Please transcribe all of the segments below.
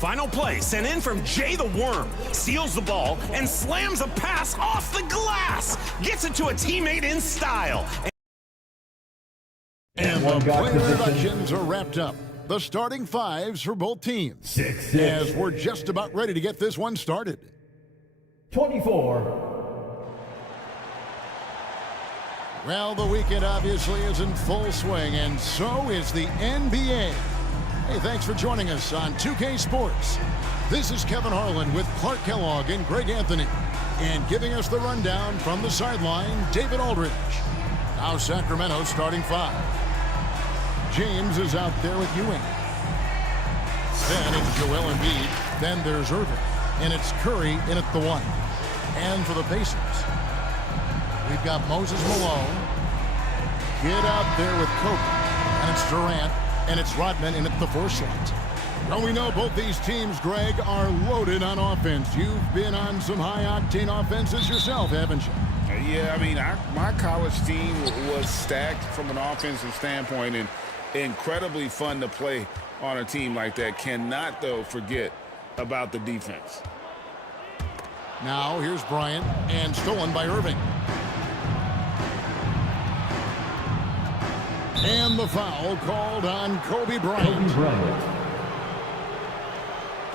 Final play, sent in from Jay the Worm. Seals the ball and slams a pass off the glass. Gets it to a teammate in style. And the player introductions are wrapped up. The starting fives for both teams. As we're just about ready to get this one started. 24. Well, the weekend obviously is in full swing, and so is the NBA. Hey, thanks for joining us on 2K Sports. This is Kevin Harlan with Clark Kellogg and Greg Anthony. And giving us the rundown from the sideline, David Aldridge. Now Sacramento starting five. James is out there with Ewing. Then it's Joel Embiid. Then there's Irving. And it's Curry in at the one. And for the Pacers, we've got Moses Malone. Get out there with Kobe. And it's Durant. And it's Rodman in at the four slot. Well, we know both these teams, Greg, are loaded on offense. You've been on some high-octane offenses yourself, haven't you? Yeah, I mean, my college team was stacked from an offensive standpoint and incredibly fun to play on a team like that. Cannot, though, forget about the defense. Now, here's Bryant, and stolen by Irving. And the foul called on Kobe Bryant.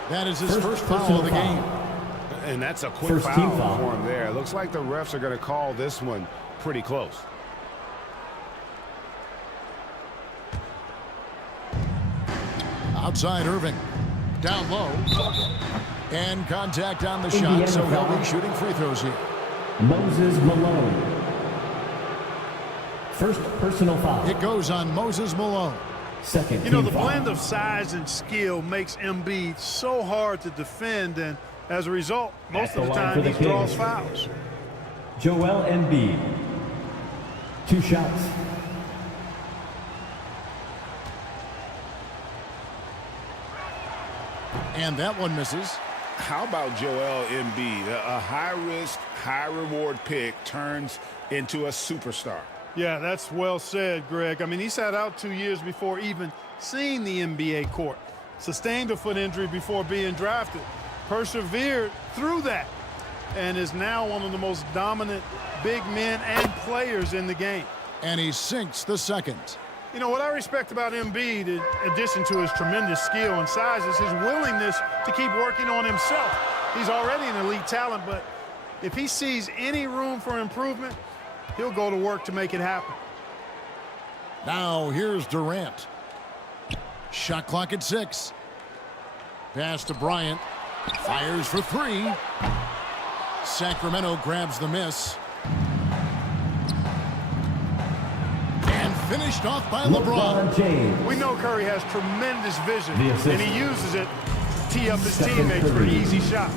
That is his first foul of the game. And that's a quick foul for him there. Looks like the refs are going to call this one pretty close. Outside Irving. Down low. And contact on the shot, so he'll be shooting free throws here. Moses Malone. First personal foul. It goes on Moses Malone. Second. You know, the blend of size and skill makes Embiid so hard to defend, and as a result, most of the time he draws fouls. Joel Embiid. 2 shots. And that one misses. How about Joel Embiid? A high-risk, high-reward pick turns into a superstar. Yeah, that's well said, Greg. I mean, he sat out 2 years before even seeing the NBA court. Sustained a foot injury before being drafted. Persevered through that. And is now one of the most dominant big men and players in the game. And he sinks the second. You know, what I respect about Embiid, in addition to his tremendous skill and size, is his willingness to keep working on himself. He's already an elite talent, but if he sees any room for improvement, he'll go to work to make it happen. Now here's Durant. Shot clock at 6. Pass to Bryant. Fires for 3. Sacramento grabs the miss. And finished off by LeBron. James. We know Curry has tremendous vision, and he uses it to tee up his teammates for easy shots.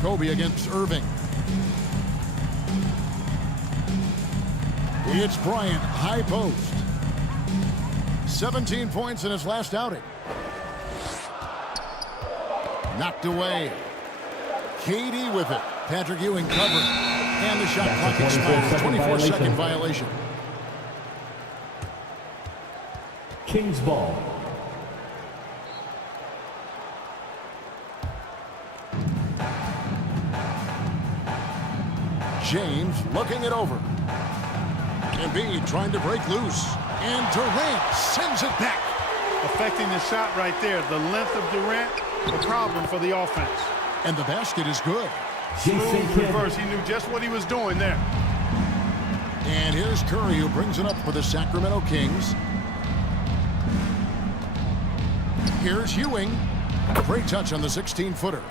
Kobe against Irving. It's Bryant, high post. 17 points in his last outing. Knocked away. KD with it. Patrick Ewing covering. And the shot clock expires. 24-second violation. Kings ball. James looking it over. Embiid trying to break loose. And Durant sends it back. Affecting the shot right there. The length of Durant, a problem for the offense. And the basket is good. Smooth reverse. He knew just what he was doing there. And here's Curry, who brings it up for the Sacramento Kings. Here's Ewing. Great touch on the 16-footer.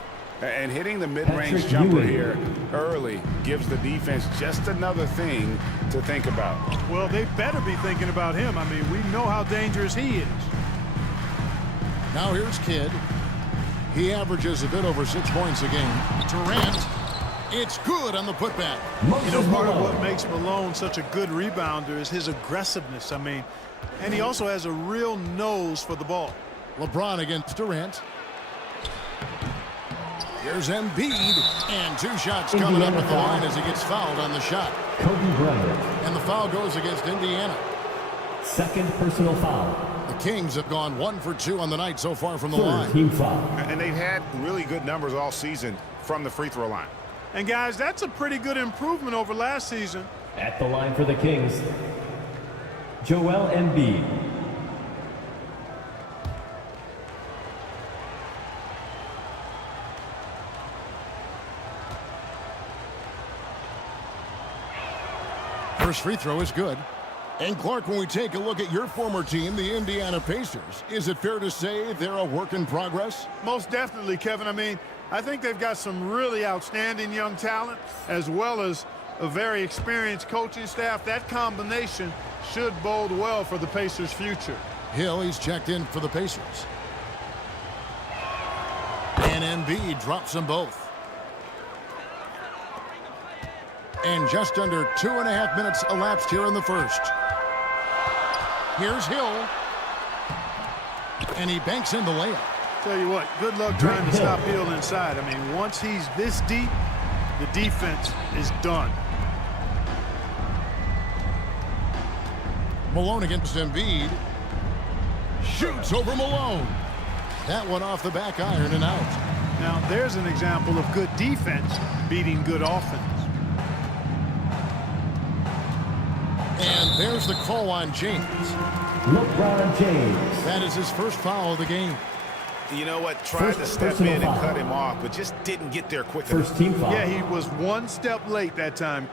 And hitting the mid-range jumper here early gives the defense just another thing to think about. Well, they better be thinking about him. I mean, we know how dangerous he is. Now here's Kidd. He averages a bit over 6 points a game. Durant, it's good on the putback. You know, part of what makes Malone such a good rebounder is his aggressiveness. I mean, and he also has a real nose for the ball. LeBron against Durant. Here's Embiid, and 2 shots coming up at the line as he gets fouled on the shot. Kobe Bryant. And the foul goes against Indiana. Second personal foul. The Kings have gone 1 for 2 on the night so far from the Third line. team foul. And they've had really good numbers all season from the free throw line. And, guys, that's a pretty good improvement over last season. At the line for the Kings, Joel Embiid. First free throw is good. And Clark, when we take a look at your former team, the Indiana Pacers, is it fair to say they're a work in progress? Most definitely, Kevin. I mean, I think they've got some really outstanding young talent as well as a very experienced coaching staff. That combination should bode well for the Pacers' future. Hill, he's checked in for the Pacers. And Embiid drops them both. And just under 2.5 minutes elapsed here in the first. Here's Hill. And he banks in the layup. Tell you what, good luck trying to stop Hill inside. I mean, once he's this deep, the defense is done. Malone against Embiid. Shoots over Malone. That one off the back iron and out. Now, there's an example of good defense beating good offense. And there's the call on James. LeBron James. That is his first foul of the game. You know what? Tried to step in and cut him off, but just didn't get there quick enough. First team foul. Yeah, he was one step late that time.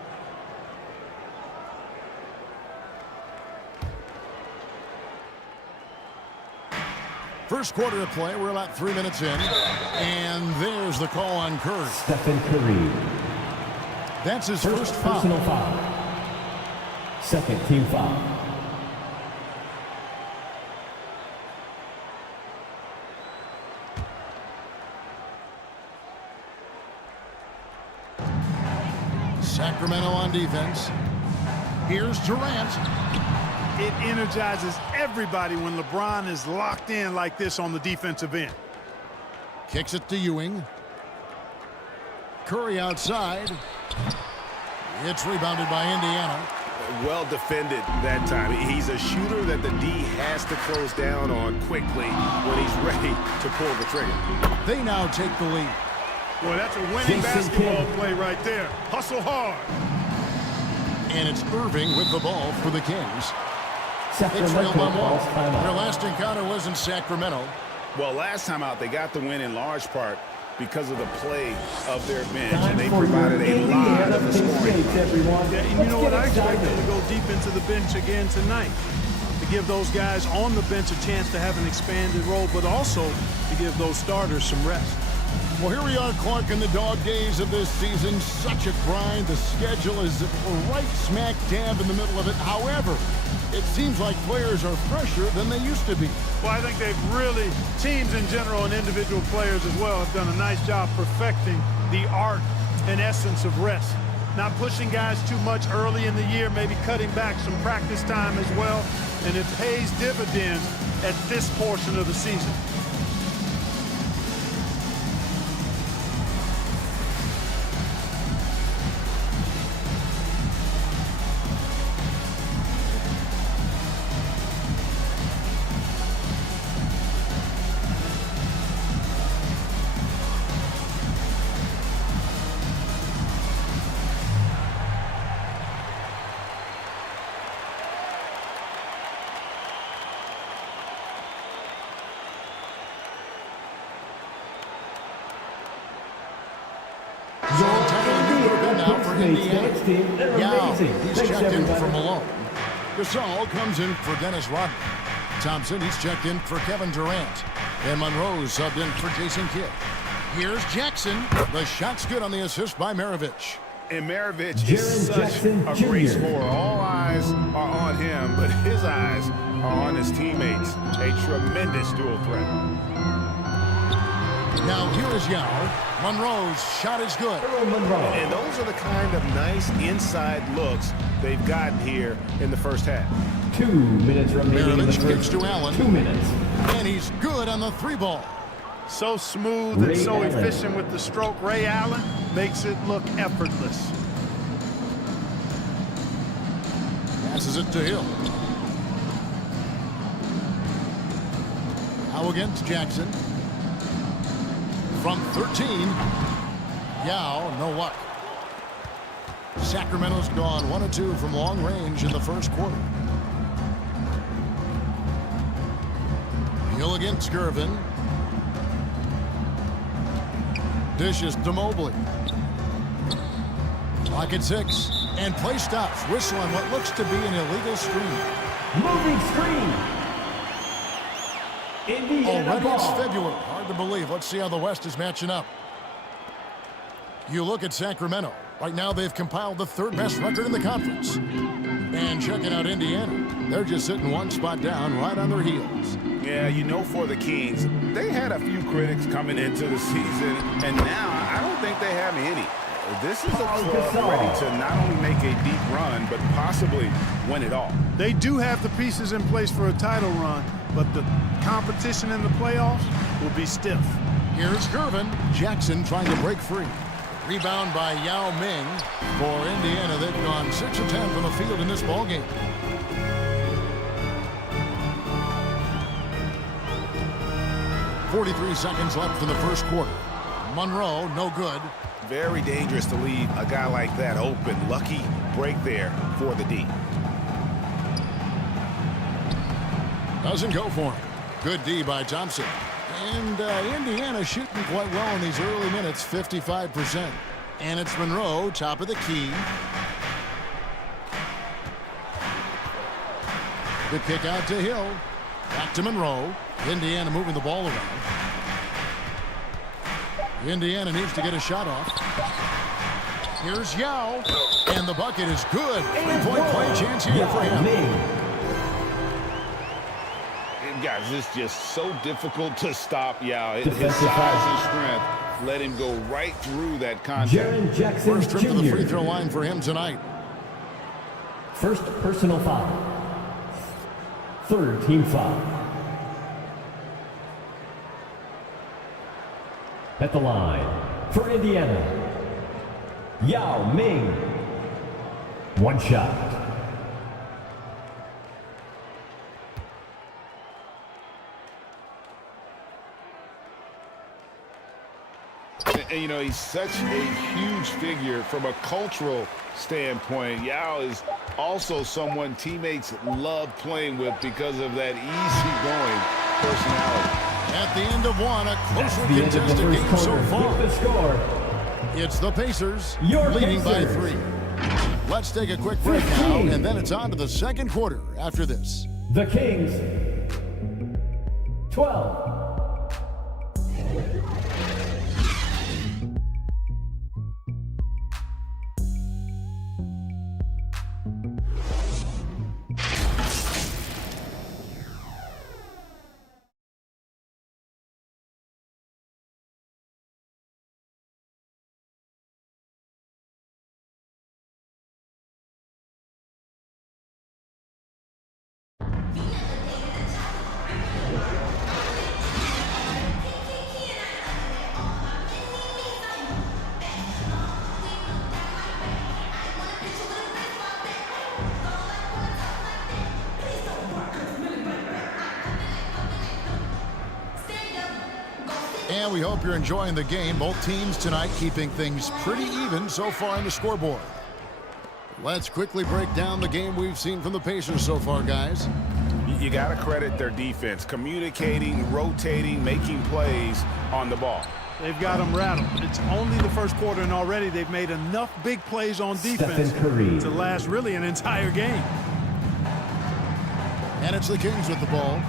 First quarter of play, we're about 3 minutes in. And there's the call on Curry. Stephen Curry. That's his first foul. Personal foul. Second team foul. Sacramento on defense. Here's Durant. It energizes everybody when LeBron is locked in like this on the defensive end. Kicks it to Ewing. Curry outside. It's rebounded by Indiana. Well defended that time. He's a shooter that the D has to close down on quickly when he's ready to pull the trigger. They now take the lead. Boy, that's a winning basketball play right there. Hustle hard. And it's Irving with the ball for the Kings. They Sacramento trail by calls one. timeout. Their last encounter was in Sacramento. Well, last time out, they got the win in large part because of the play of their bench, and Time they for provided your a lot Indiana of the scoring. Pacers, everyone. Yeah, and you Let's know get what? I expect excited. them to go deep into the bench again tonight to give those guys on the bench a chance to have an expanded role, but also to give those starters some rest. Well, here we are, Clark, in the dog days of this season. Such a grind. The schedule is right smack dab in the middle of it. However, it seems like players are fresher than they used to be. Well, I think they've really, teams in general and individual players as well, have done a nice job perfecting the art and essence of rest. Not pushing guys too much early in the year, maybe cutting back some practice time as well, and it pays dividends at this portion of the season. He's checked in for Malone. Gasol comes in for Dennis Rodman. Thompson, he's checked in for Kevin Durant. And Monroe's subbed in for Jason Kidd. Here's Jackson. The shot's good on the assist by Maravich. And Maravich is such a great scorer. All eyes are on him, but his eyes are on his teammates. A tremendous dual threat. Now here is Yao. Monroe's shot is good. And those are the kind of nice inside looks they've gotten here in the first half. 2 minutes remaining in the Maravich kicks first. to Allen. 2 minutes. And he's good on the three ball. So smooth and so efficient with the stroke. Ray Allen makes it look effortless. Passes it to Hill. Now against Jackson. From 13. Yao, no luck. Sacramento's gone 1 of 2 from long range in the first quarter. Hill against Gervin. Dishes to Mobley. Clock at 6. And play stops. Whistle on what looks to be an illegal screen. Moving screen. Indiana Already ball. it's February. Hard to believe. Let's see how the West is matching up. You look at Sacramento. Right now they've compiled the 3rd best record in the conference. And checking out Indiana. They're just sitting one spot down right on their heels. Yeah, you know, for the Kings, they had a few critics coming into the season, and now I don't think they have any. This is a club ready to not only make a deep run, but possibly win it all. They do have the pieces in place for a title run, but the competition in the playoffs will be stiff. Here's Gervin. Jackson trying to break free. Rebound by Yao Ming. For Indiana, they've gone 6 of 10 from the field in this ballgame. .43 seconds left in the first quarter. Monroe, no good. Very dangerous to leave a guy like that open. Lucky break there for the D. Doesn't go for him. Good D by Thompson. And Indiana shooting quite well in these early minutes, 55%. And it's Monroe, top of the key. Good kick out to Hill. Back to Monroe. Indiana moving the ball around. Indiana needs to get a shot off. Here's Yao. And the bucket is good. 3-point play chance here for him. Guys, it's just so difficult to stop Yao. His Defensive size foul. and strength let him go right through that contact. Jaren Jackson First trip to the free Jr. throw line for him tonight. First personal foul. 3rd team foul. At the line for Indiana, Yao Ming. One shot. And, you know, he's such a huge figure from a cultural standpoint. Yao is also someone teammates love playing with because of that easygoing personality. At the end of one, a That's closely the end of the contested first game so quarter. far. With the score, It's the Pacers Your leading by Pacers. 3. Let's take a quick break now, 15. and then it's on to the second quarter after this. the Kings, 12. And we hope you're enjoying the game. Both teams tonight keeping things pretty even so far on the scoreboard. Let's quickly break down the game we've seen from the Pacers so far, guys. You got to credit their defense, communicating, rotating, making plays on the ball. They've got them rattled. It's only the first quarter, and already they've made enough big plays on defense Stephen Curry. to last really an entire game. And it's the Kings with the ball.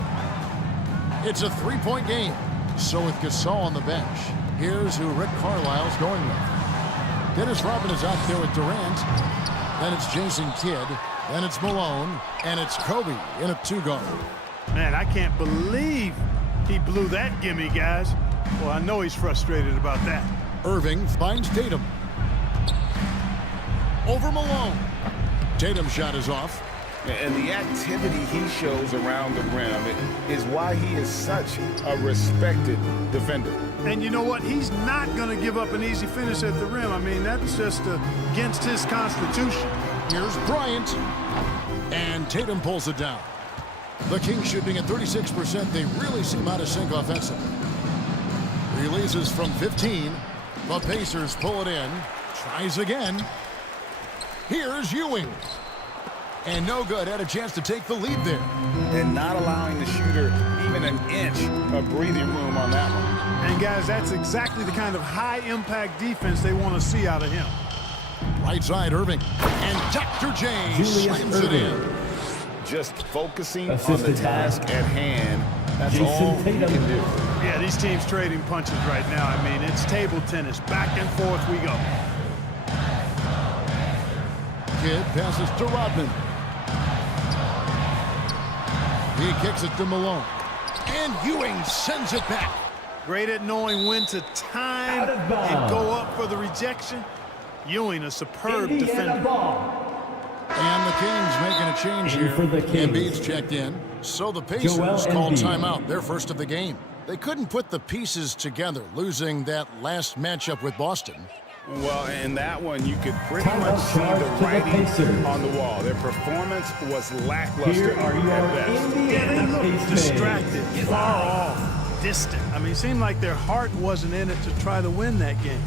It's a 3-point game. So with Gasol on the bench, here's who Rick Carlisle's going with. Dennis Rodman is out there with Durant. Then it's Jason Kidd. Then it's Malone. And it's Kobe in a 2-guard. Man, I can't believe he blew that gimme, guys. Well, I know he's frustrated about that. Irving finds Tatum. Over Malone. Tatum's shot is off. And the activity he shows around the rim is why he is such a respected defender. And you know what? He's not going to give up an easy finish at the rim. I mean, that's just against his constitution. Here's Bryant. And Tatum pulls it down. The Kings shooting at 36%. They really seem out of sync offensively. Releases from 15. The Pacers pull it in. Tries again. Here's Ewing. And no good. Had a chance to take the lead there. And not allowing the shooter even an inch of breathing room on that one. And, guys, that's exactly the kind of high-impact defense they want to see out of him. Right side, Irving. And Dr. J slams it in. Just focusing Assisted on the task by at hand. That's Jason all he Tatum. can do. Yeah, these teams trading punches right now. I mean, it's table tennis. Back and forth we go. Kidd passes to Rodman. He kicks it to Malone. And Ewing sends it back. Great at knowing when to time and go up for the rejection. Ewing, a superb defender. And the Kings making a change here. Embiid's checked in. So the Pacers called timeout, their first of the game. They couldn't put the pieces together, losing that last matchup with Boston. Well, in that one, you could pretty much see the writing on the wall. Their performance was lackluster at best. Yeah, they looked distracted, far off, distant. I mean, it seemed like their heart wasn't in it to try to win that game.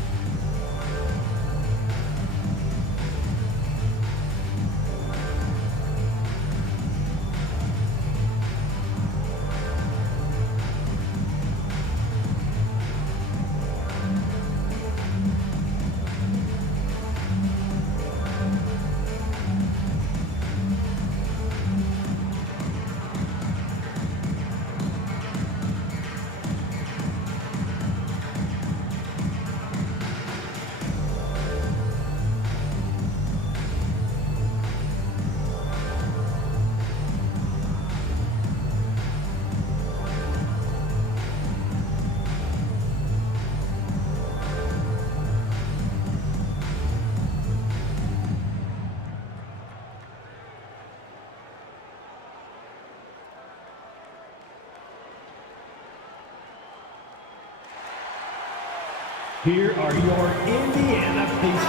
Here are your Indiana Pacers.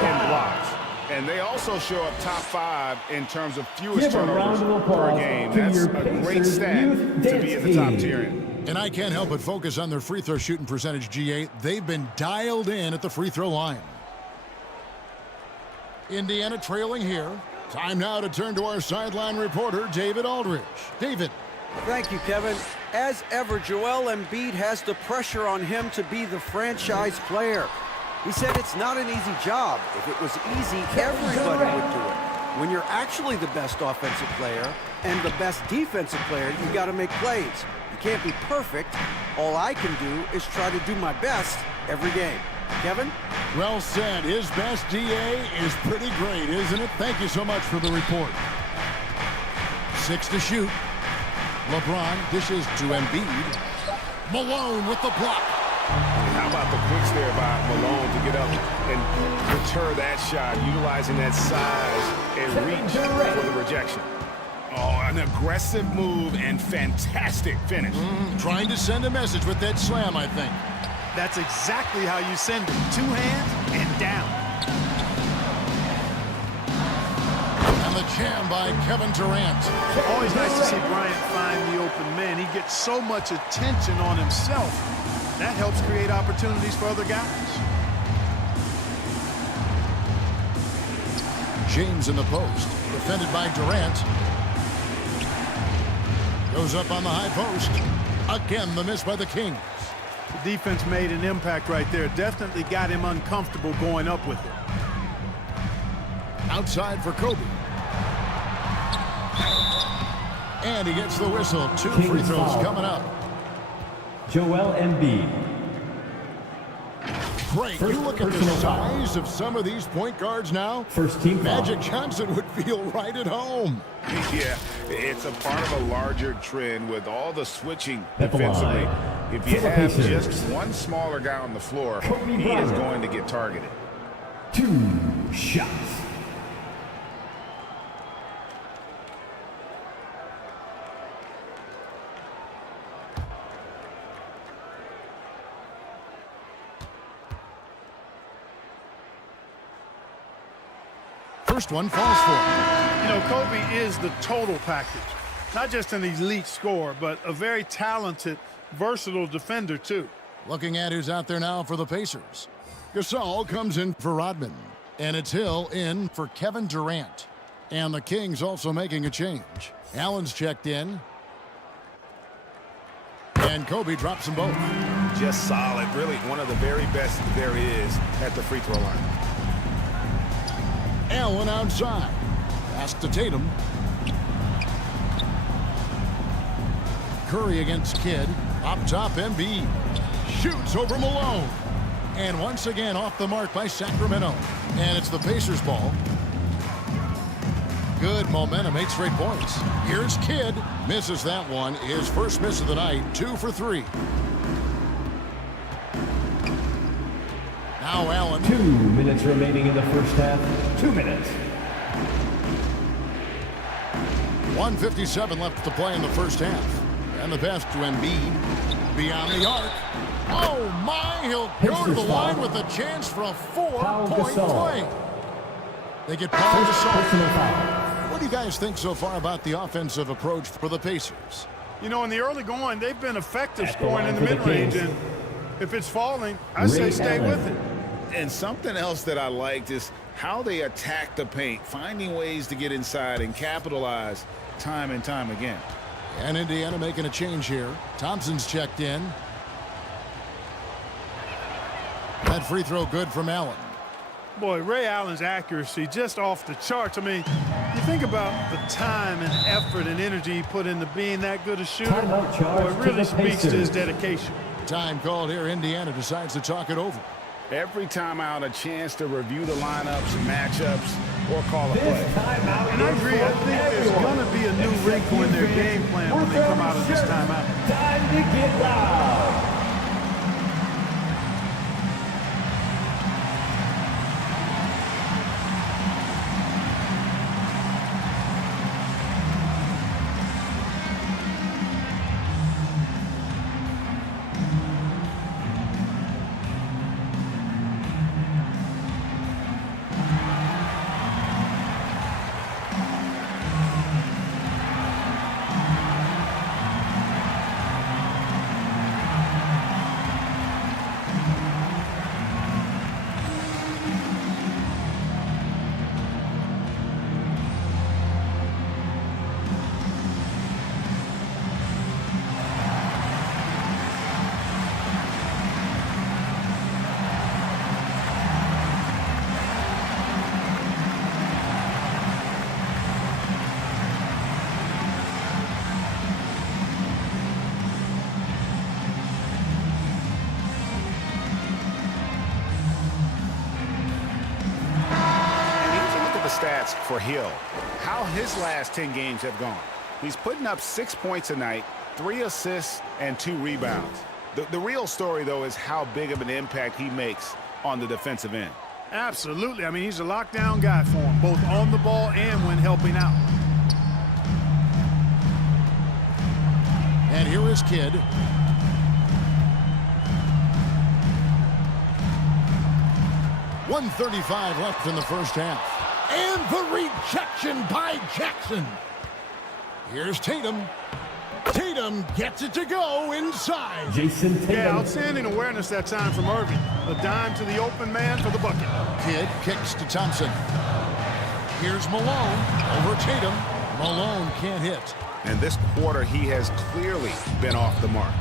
And blocks. And they also show up top 5 in terms of fewest turnovers per game. That's a great stat to be in the top tier in. And I can't help but focus on their free throw shooting percentage, GA. They've been dialed in at the free throw line. Indiana trailing here. Time now to turn to our sideline reporter, David Aldridge. David. Thank you, Kevin. As ever, Joel Embiid has the pressure on him to be the franchise player. He said it's not an easy job. If it was easy, everybody would do it. When you're actually the best offensive player and the best defensive player, you got to make plays. You can't be perfect. All I can do is try to do my best every game. Kevin? Well said. His best, DA, is pretty great, isn't it? Thank you so much for the report. 6 to shoot. LeBron dishes to Embiid. Malone with the block. How about the quick stare by Malone to get up and deter that shot, utilizing that size and reach for the rejection. Oh, an aggressive move and fantastic finish. Trying to send a message with that slam, I think. That's exactly how you send it. 2 hands and down. And the jam by Kevin Durant. Always nice to see Bryant find the open man. He gets so much attention on himself. That helps create opportunities for other guys. James in the post. Defended by Durant. Goes up on the high post. Again, the miss by the Kings. The defense made an impact right there. Definitely got him uncomfortable going up with it. Outside for Kobe. And he gets the whistle. 2 Kings free throws foul. coming up. Joel Embiid. Great. You look at the size of some of these point guards now. First team foul. Magic Johnson would feel right at home. Yeah, it's a part of a larger trend with all the switching At the defensively. line. If you For the have Pacers. just one smaller guy on the floor, Kobe he is Bryant. going to get targeted. 2 shots. First one falls for him. You know, Kobe is the total package. not just an elite scorer, but a very talented, versatile defender, too. Looking at who's out there now for the Pacers. Gasol comes in for Rodman. And it's Hill in for Kevin Durant. And the Kings also making a change. Allen's checked in. And Kobe drops them both. Just solid. Really one of the very best there is at the free throw line. Allen outside. Pass to Tatum. Curry against Kidd. Up top, Embiid. Shoots over Malone. And once again off the mark by Sacramento. And it's the Pacers' ball. Good momentum, 8 straight points. Here's Kidd. Misses that one. His first miss of the night, 2 for 3. Now Allen. 2 minutes remaining in the first half. 2 minutes. 1:57 left to play in the first half. And the pass to Embiid. Beyond the arc. Oh, my. He'll go to the line with a chance for a 4-point play. They get Paul Gasol. What do you guys think so far about the offensive approach for the Pacers? You know, in the early going, they've been effective scoring in the mid-range. And if it's falling, I say stay with it. And something else that I liked is how they attack the paint, finding ways to get inside and capitalize time and time again. And Indiana making a change here. Thompson's checked in. That free throw good from Allen. Boy, Ray Allen's accuracy just off the charts. I mean, you think about the time and effort and energy he put into being that good a shooter. Boy, it really speaks to his dedication. Time called here. Indiana decides to talk it over. Every time out, a chance to review the lineups, matchups, or call a play. And I agree. I think there's going to be a new wrinkle in their game plan when they come out of this timeout. Time to get loud. Stats for Hill, how his last 10 games have gone. He's putting up 6 points a night, 3 assists, and 2 rebounds. The real story, though, is how big of an impact he makes on the defensive end. Absolutely. I mean, he's a lockdown guy for him, both on the ball and when helping out. And here is Kidd. .135 left in the first half. And the rejection by Jackson. Here's Tatum. Tatum gets it to go inside. Jason Tatum. Yeah, outstanding awareness that time from Irving. A dime to the open man for the bucket. Kidd kicks to Thompson. Here's Malone over Tatum. Malone can't hit. And this quarter, he has clearly been off the mark.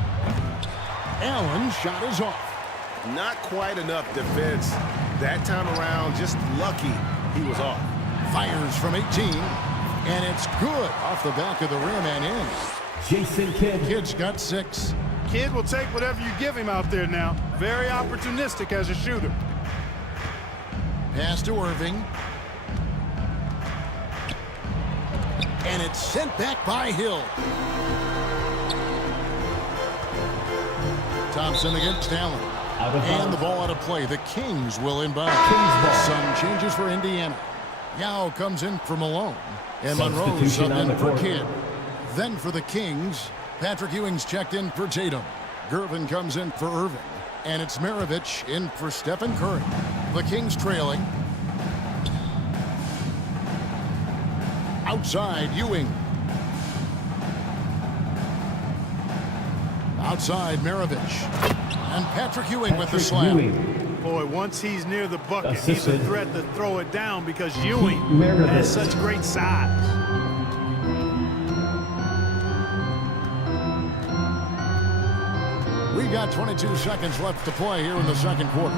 Allen's shot is off. Not quite enough defense. That time around, just lucky he was off. Fires from 18. And it's good off the back of the rim and in. Jason Kidd. Kidd's got 6. Kidd will take whatever you give him out there now. Very opportunistic as a shooter. Pass to Irving. And it's sent back by Hill. Thompson against Allen. And the ball out of play. The Kings will inbound. Some changes for Indiana. Yao comes in for Malone. And Monroe subbed in for Kidd. Then for the Kings, Patrick Ewing's checked in for Tatum. Gervin comes in for Irving. And it's Maravich in for Stephen Curry. The Kings trailing. Outside, Ewing. Outside, Maravich. And Patrick Ewing with the slam. Ewing. Boy, once he's near the bucket, he's a Assisted. threat to throw it down because Ewing Maravich. has such great size. We got 22 seconds left to play here in the second quarter.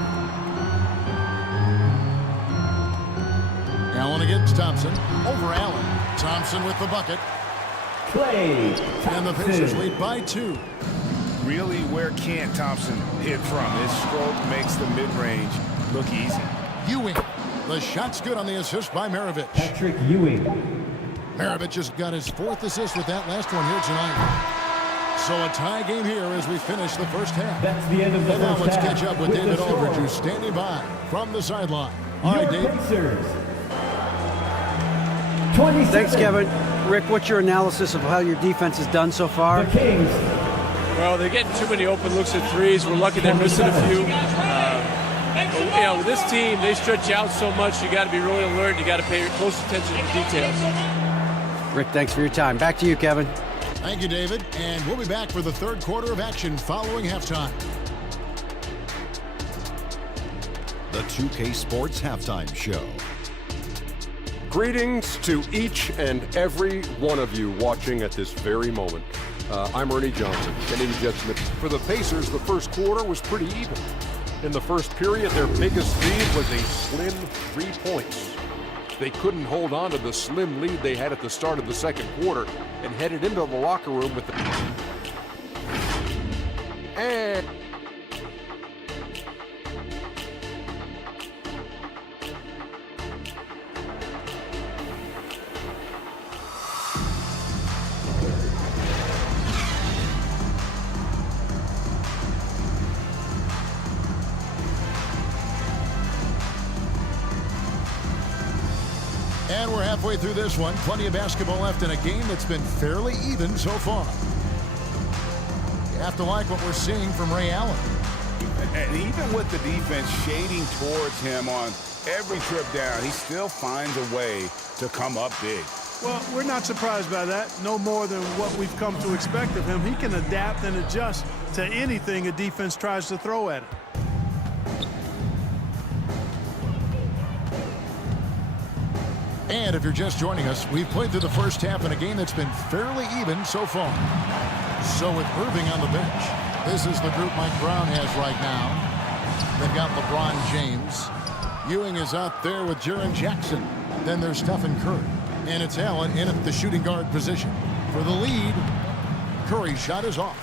Allen against Thompson. Over Allen. Thompson with the bucket. Clay And the Pacers Thompson. lead by 2. Really, where can't Thompson hit from? His stroke makes the mid-range look easy. Ewing. The shot's good on the assist by Maravich. Patrick Ewing. Maravich has got his 4th assist with that last one here tonight. So a tie game here as we finish the first half. That's the end of the And now first let's half catch up with the David score. Aldridge, who's standing by from the sideline. All Your right, Dave. Pacers. 27. Thanks, Kevin. Rick, what's your analysis of how your defense has done so far? The Kings. Well, they're getting too many open looks at threes. We're lucky they're missing a few. But, with this team, they stretch out so much. You got to be really alert. You got to pay close attention to the details. Rick, thanks for your time. Back to you, Kevin. Thank you, David. And we'll be back for the third quarter of action following halftime. The 2K Sports Halftime Show. Greetings to each and every one of you watching at this very moment. I'm Ernie Johnson. Ladies and gentlemen, for the Pacers, the first quarter was pretty even. In the first period, their biggest lead was a slim 3 points. They couldn't hold on to the slim lead they had at the start of the second quarter and headed into the locker room with the... And... And we're halfway through this one. Plenty of basketball left in a game that's been fairly even so far. You have to like what we're seeing from Ray Allen. And even with the defense shading towards him on every trip down, he still finds a way to come up big. Well, we're not surprised by that. No more than what we've come to expect of him. He can adapt and adjust to anything a defense tries to throw at him. And if you're just joining us, we've played through the first half in a game that's been fairly even so far. So with Irving on the bench, this is the group Mike Brown has right now. They've got LeBron James. Ewing is out there with Jaren Jackson. Then there's Stephen Curry. And it's Allen in at the shooting guard position. For the lead, Curry's shot is off.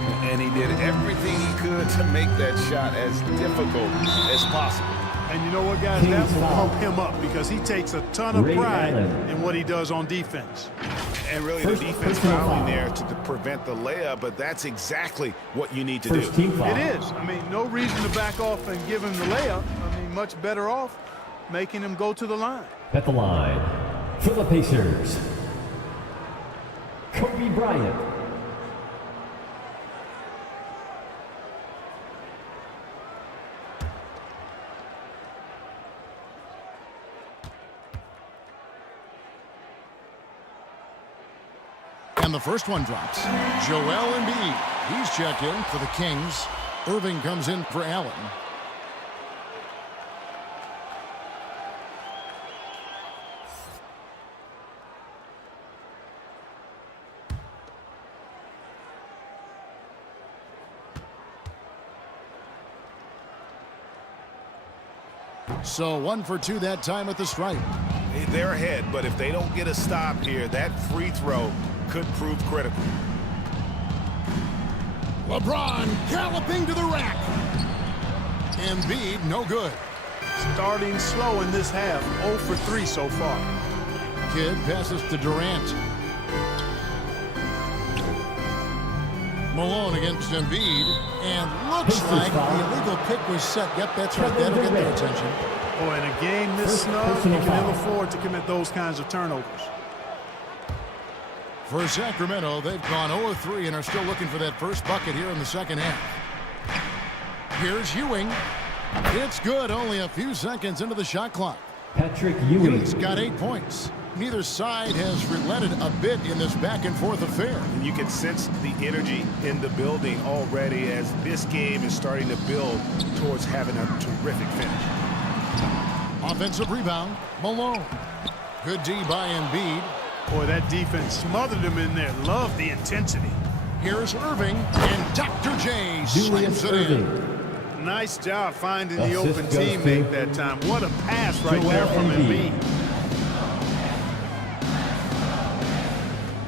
And he did everything he could to make that shot as difficult as possible. And you know what, guys? That will pump him up because he takes a ton of Ray pride Allen. in what he does on defense. And really First the defense personal fouling foul. there to prevent the layup, but that's exactly what you need to First do. team foul. It is. I mean, no reason to back off and give him the layup. I mean, much better off making him go to the line. At the line for the Pacers, Kobe Bryant. And the first one drops. Joel Embiid. He's checked in for the Kings. Irving comes in for Allen. So 1 for 2 that time at the stripe. They're ahead, but if they don't get a stop here, that free throw could prove critical. LeBron galloping to the rack. Embiid, no good. Starting slow in this half, 0 for 3 so far. Kidd passes to Durant. Malone against Embiid. And looks Pacers like foul. the illegal pick was set. Yep, that's right. That'll get their attention. Boy, in a game this First snug, you personal can ill foul. afford to commit those kinds of turnovers. For Sacramento, they've gone 0-3 and are still looking for that first bucket here in the second half. Here's Ewing. It's good, only a few seconds into the shot clock. Patrick Ewing. Ewing's got 8 points. Neither side has relented a bit in this back-and-forth affair. And you can sense the energy in the building already as this game is starting to build towards having a terrific finish. Offensive rebound, Malone. Good D by Embiid. Boy, that defense smothered him in there. Love the intensity. Here's Irving, and Dr. J slams it in. Nice job finding the Assist open goes teammate to that time. What a pass right Joel there from Embiid. Embiid.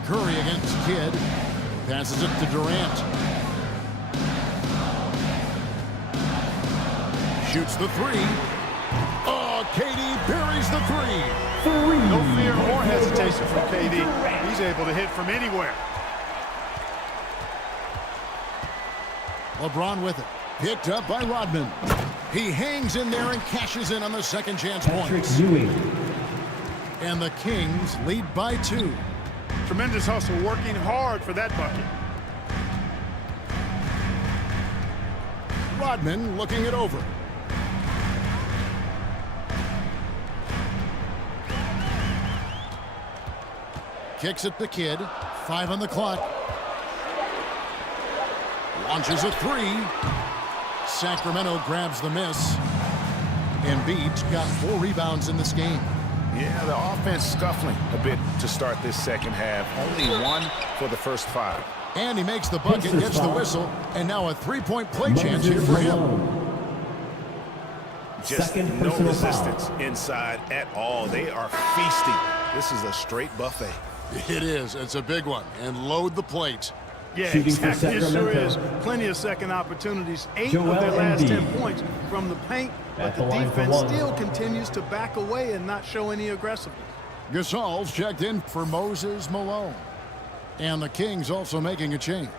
Curry against Kidd. Passes it to Durant. Shoots the three. Oh, KD buries the three. No fear or hesitation from KD. He's able to hit from anywhere. LeBron with it. Picked up by Rodman. He hangs in there and cashes in on the second chance Patrick points. Ewing. And the Kings lead by 2. Tremendous hustle, working hard for that bucket. Rodman looking it over. Kicks it to Kidd. 5 on the clock. Launches a three. Sacramento grabs the miss. Embiid's got 4 rebounds in this game. Yeah, the offense scuffling a bit to start this second half. Only 1 for the first 5. And he makes the bucket, Pacers gets the foul. whistle, and now a three-point play chance here for him. Just Second no personal resistance foul. inside at all. They are feasting. This is a straight buffet. It is. It's a big one. And load the plate. Yeah, Shooting for exactly. It sure Sacramento. is. Plenty of second opportunities. 8 Joel of their last Embiid. 10 points from the paint, but At the the line for defense one. still continues to back away and not show any aggressiveness. Gasol's checked in for Moses Malone. And the Kings also making a change.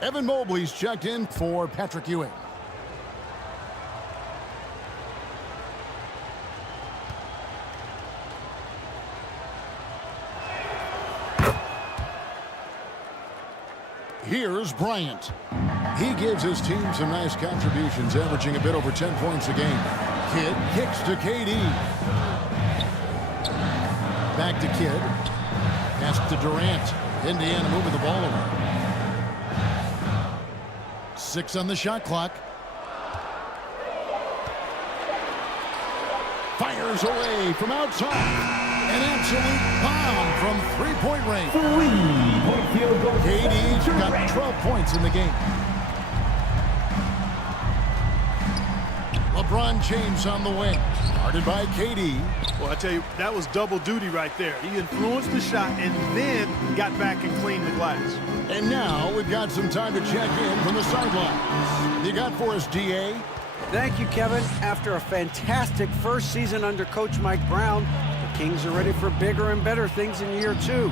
Evan Mobley's checked in for Patrick Ewing. Here's Bryant. He gives his team some nice contributions, averaging a bit over 10 points a game. Kidd kicks to KD. Back to Kidd. Pass to Durant. Indiana moving the ball around. 6 on the shot clock. Fires away from outside. An absolute bomb from three-point range. 3-point field goal. KD's got 12 points in the game. LeBron James on the wing. Guarded by KD. Well, I tell you, that was double duty right there. He influenced the shot and then got back and cleaned the glass. And now we've got some time to check in from the sidelines. You got for us, DA? Thank you, Kevin. After a fantastic first season under Coach Mike Brown, the Kings are ready for bigger and better things in year 2.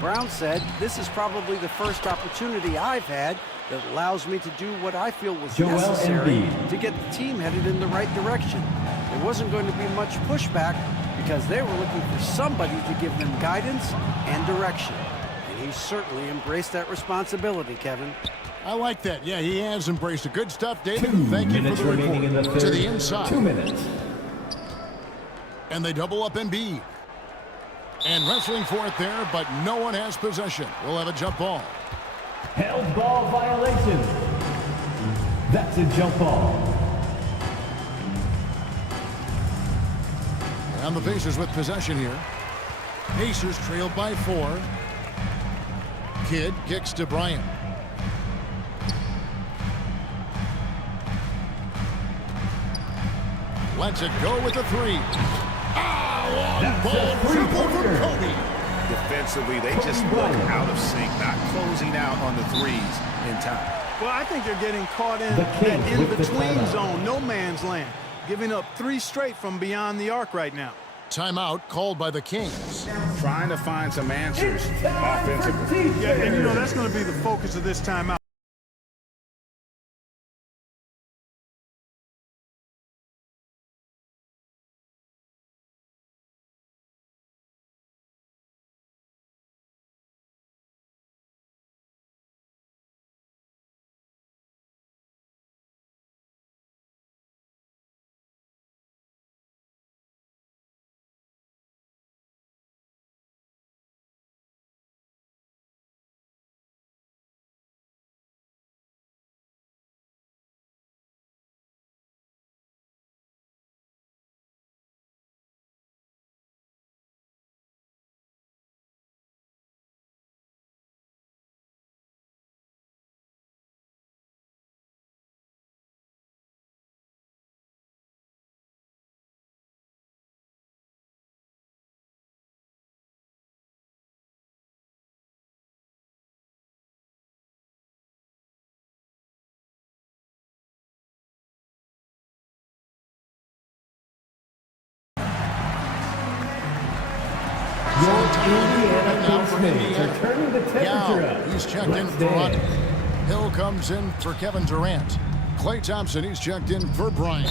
Brown said, "This is probably the first opportunity I've had that allows me to do what I feel was Joel necessary Embiid. to get the team headed in the right direction. There wasn't going to be much pushback because they were looking for somebody to give them guidance and direction." And he certainly embraced that responsibility, Kevin. I like that. Yeah, he has embraced it. Good stuff, David. 2 Thank you for minutes the remaining in the report. third. To the inside. 2 minutes. And they double up Embiid. And wrestling for it there, but no one has possession. We'll have a jump ball. Held ball violation. That's a jump ball. And the Pacers with possession here. Pacers trailed by 4. Kidd kicks to Bryant. Lets it go with the 3. Long ball triple from Kobe. Defensively, they just look out of sync, not closing out on the threes in time. Well, I think they're getting caught in The that Kings with the in-between timeout. zone, no man's land, giving up 3 straight from beyond the arc right now. Timeout called by the Kings. Trying to find some answers offensively. Yeah, and you know that's going to be the focus of this timeout. Indiana Now for Kings Indiana. are turning the temperature up. He's checked in for Rodney. Hill comes in for Kevin Durant. Klay Thompson, he's checked in for Bryant.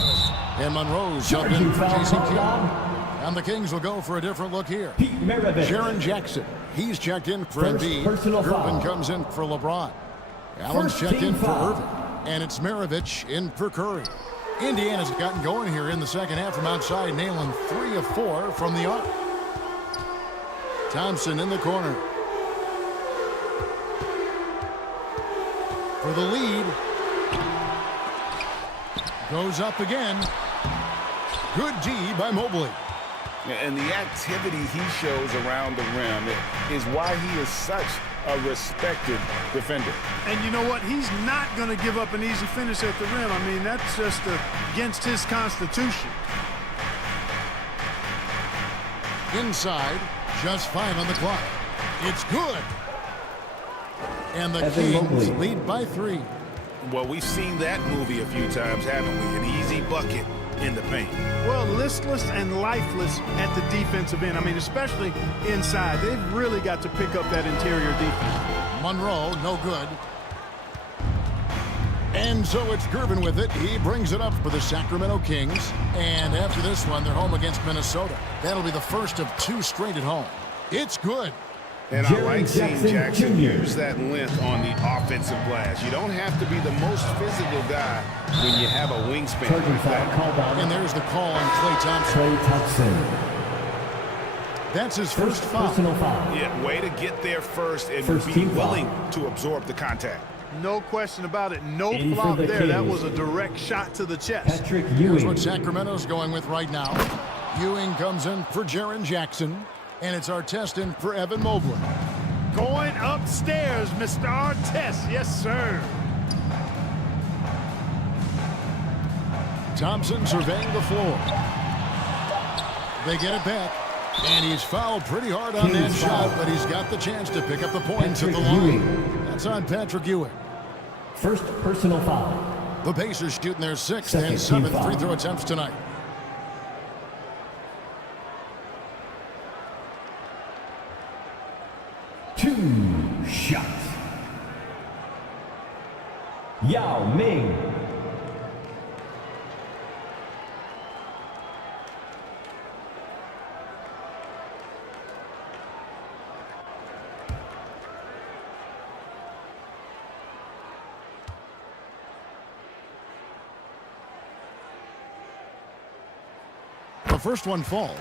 And Monroe's checked in for Jason Kidd. And the Kings will go for a different look here. Pete Maravich. Jaren Jackson, he's checked in for First Embiid. personal foul. Irvin comes in for LeBron. Allen's First checked team in for foul. Irvin. And it's Maravich in for Curry. Indiana's gotten going here in the second half from outside, nailing 3 of 4 from the arc. Thompson in the corner. For the lead. Goes up again. Good D by Mobley. And the activity he shows around the rim is why he is such a respected defender. And you know what? He's not going to give up an easy finish at the rim. I mean, that's just against his constitution. Inside, just 5 on the clock. It's good. And the Evan Kings Mobley. lead by 3. Well, we've seen that movie a few times, haven't we? An easy bucket in the paint. Well, listless and lifeless at the defensive end. I mean, especially inside. They've really got to pick up that interior defense. Monroe, no good. And so it's Gervin with it. He brings it up for the Sacramento Kings. And after this one, they're home against Minnesota. That'll be the first of 2 straight at home. It's good. And I Jaren like seeing Jackson Jackson Jr. use that length on the offensive glass. You don't have to be the most physical guy when you have a wingspan Charging like foul that. called on And there's the call on Klay Thompson. Klay Thompson. That's his first foul. Personal foul. Yeah, way to get there first and First be team foul. willing to absorb the contact. No question about it. No In for flop the there. That Kings. was a direct shot to the chest. Patrick Here's Ewing. what Sacramento's going with right now. Ewing comes in for Jaren Jackson. And it's Artest in for Evan Mobley. Going upstairs, Mr. Artest. Yes, sir. Thompson surveying the floor. They get it back. And he's fouled pretty hard on that Kings shot, foul. but he's got the chance to pick up the points at the Patrick line. Ewing. That's on Patrick Ewing. First personal foul. The Pacers shooting their 6th Second and team 7th foul. free throw attempts tonight. Two shots. Yao Ming. The first one falls.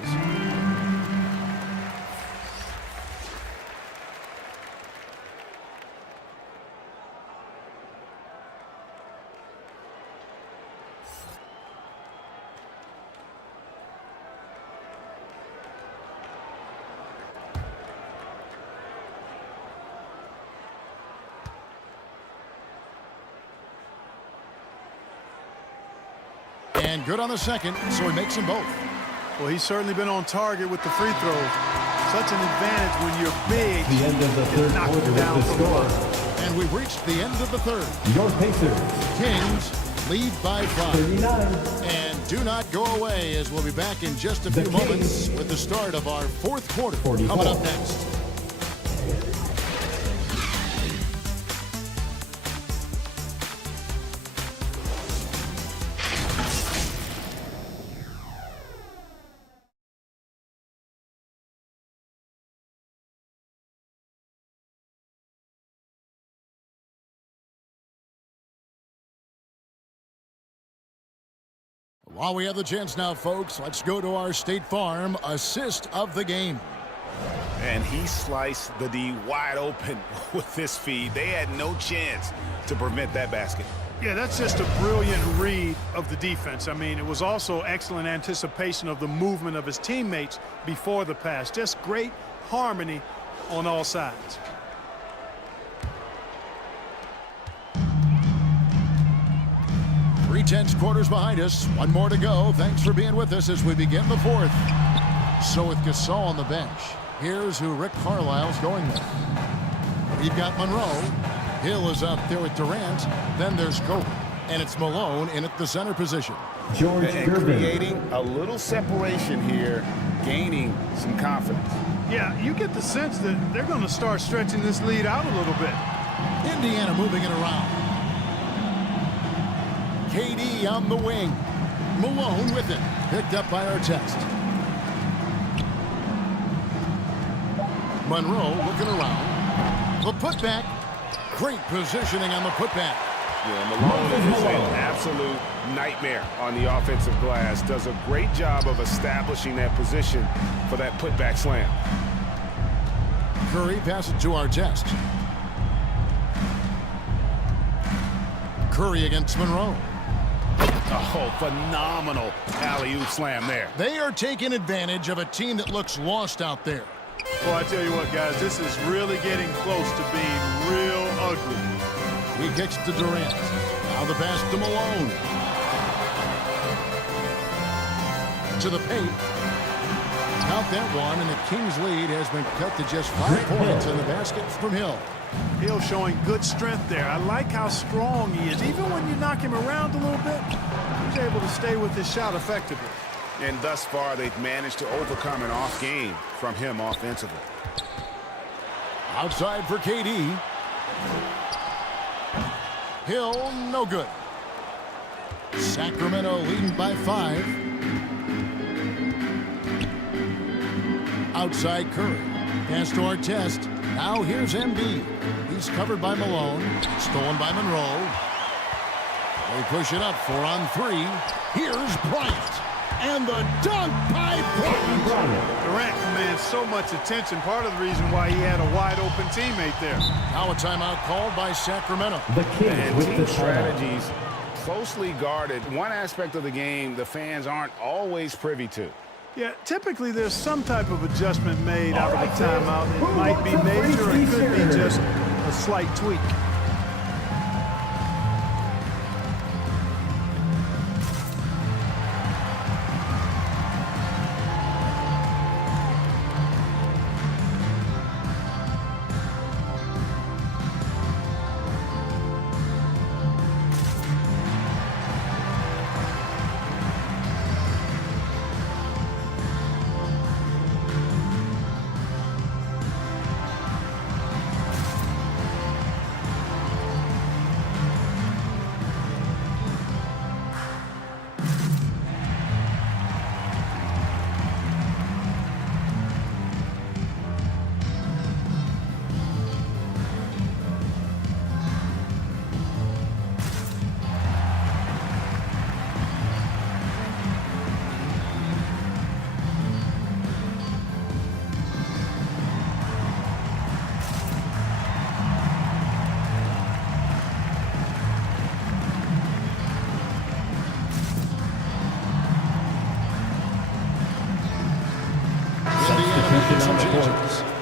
And good on the second, so he makes them both. Well, he's certainly been on target with the free throws. Such an advantage when you're big. The end of the It's third knocked quarter down with the from the score. line. And we've reached the end of the third. Your Pacers. Kings lead by 5. 39. And do not go away, as we'll be back in just a The few Kings. moments with the start of our 4th quarter. 44. Coming up next. While we have the chance now, folks, let's go to our State Farm assist of the game. And he sliced the D wide open with this feed. They had no chance to prevent that basket. Yeah, that's just a brilliant read of the defense. I mean, it was also excellent anticipation of the movement of his teammates before the pass. Just great harmony on all sides. Three-tenths quarters behind us. One more to go. Thanks for being with us as we begin the 4th. So with Gasol on the bench, here's who Rick Carlisle's going with. We've got Monroe. Hill is up there with Durant. Then there's Kobe. And it's Malone in at the center position. George And Gervin. creating a little separation here, gaining some confidence. Yeah, you get the sense that they're going to start stretching this lead out a little bit. Indiana moving it around. KD on the wing. Malone with it. Picked up by Artest. Monroe looking around. The putback. Great positioning on the putback. Yeah, Malone is an absolute nightmare on the offensive glass. Does a great job of establishing that position for that putback slam. Curry passes to Artest. Curry against Monroe. Oh, phenomenal alley-oop slam there. They are taking advantage of a team that looks lost out there. Well, I tell you what, guys, this is really getting close to being real ugly. He kicks to Durant. Now the pass to Malone. To the paint. Count that one, and the Kings' lead has been cut to just 5 points in the basket from Hill. Hill showing good strength there. I like how strong he is. Even when you knock him around a little bit, he's able to stay with his shot effectively. And thus far, they've managed to overcome an off game from him offensively. Outside for KD. Hill, no good. Sacramento leading by 5. Outside Curry. Pass to Artest. Now here's Embiid. He's covered by Malone. Stolen by Monroe. They push it up 4 on 3. Here's Bryant. And the dunk by Bryant. Durant commands so much attention. Part of the reason why he had a wide open teammate there. Now a timeout called by Sacramento. The Kings And with team the timeout. strategies closely guarded. One aspect of the game the fans aren't always privy to. Yeah, typically there's some type of adjustment made out of the timeout. It might be major, it could be just a slight tweak.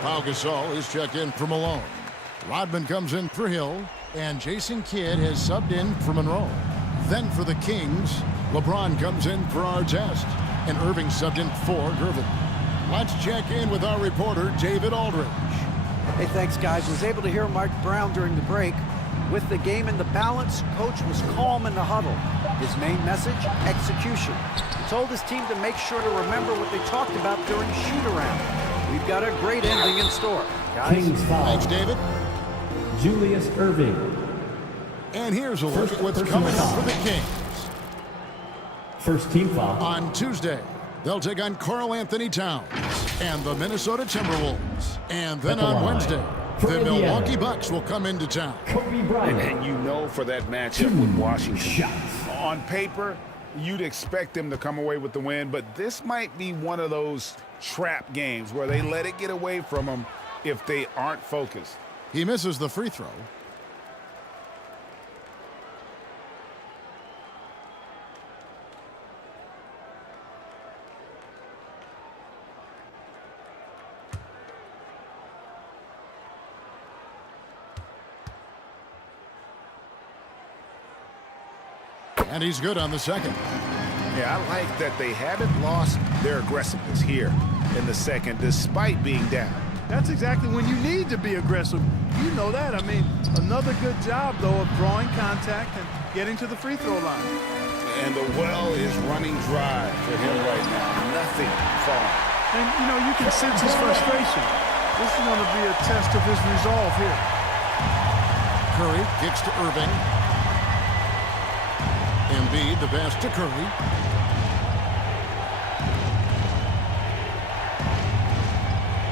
Pau Gasol is checked in for Malone. Rodman comes in for Hill, and Jason Kidd has subbed in for Monroe. Then for the Kings, LeBron comes in for Artest, and Irving subbed in for Gervin. Let's check in with our reporter, David Aldridge. Hey, thanks, guys. Was able to hear Mike Brown during the break. With the game in the balance, coach was calm in the huddle. His main message, execution. He told his team to make sure to remember what they talked about during shoot-around. We've got a great ending in store, guys. Kings foul. Thanks, David. Julius Irving. And here's a look First at what's personal coming up foul. for the Kings. First team foul. On Tuesday, they'll take on Karl Anthony Towns and the Minnesota Timberwolves. And then At the on line. Wednesday, For the Indiana. Milwaukee Bucks will come into town. Kobe Bryant. And you know for that matchup with Washington. shots. On paper, you'd expect them to come away with the win, but this might be one of those trap games where they let it get away from them if they aren't focused. He misses the free throw. And he's good on the second. Yeah, I like that they haven't lost their aggressiveness here in the second despite being down. That's exactly when you need to be aggressive. You know that. I mean, another good job, though, of drawing contact and getting to the free throw line. And the well is running dry for him right now. Nothing falling. And, you know, you can sense his frustration. This is going to be a test of his resolve here. Curry kicks to Irving. Embiid, the pass to Curry.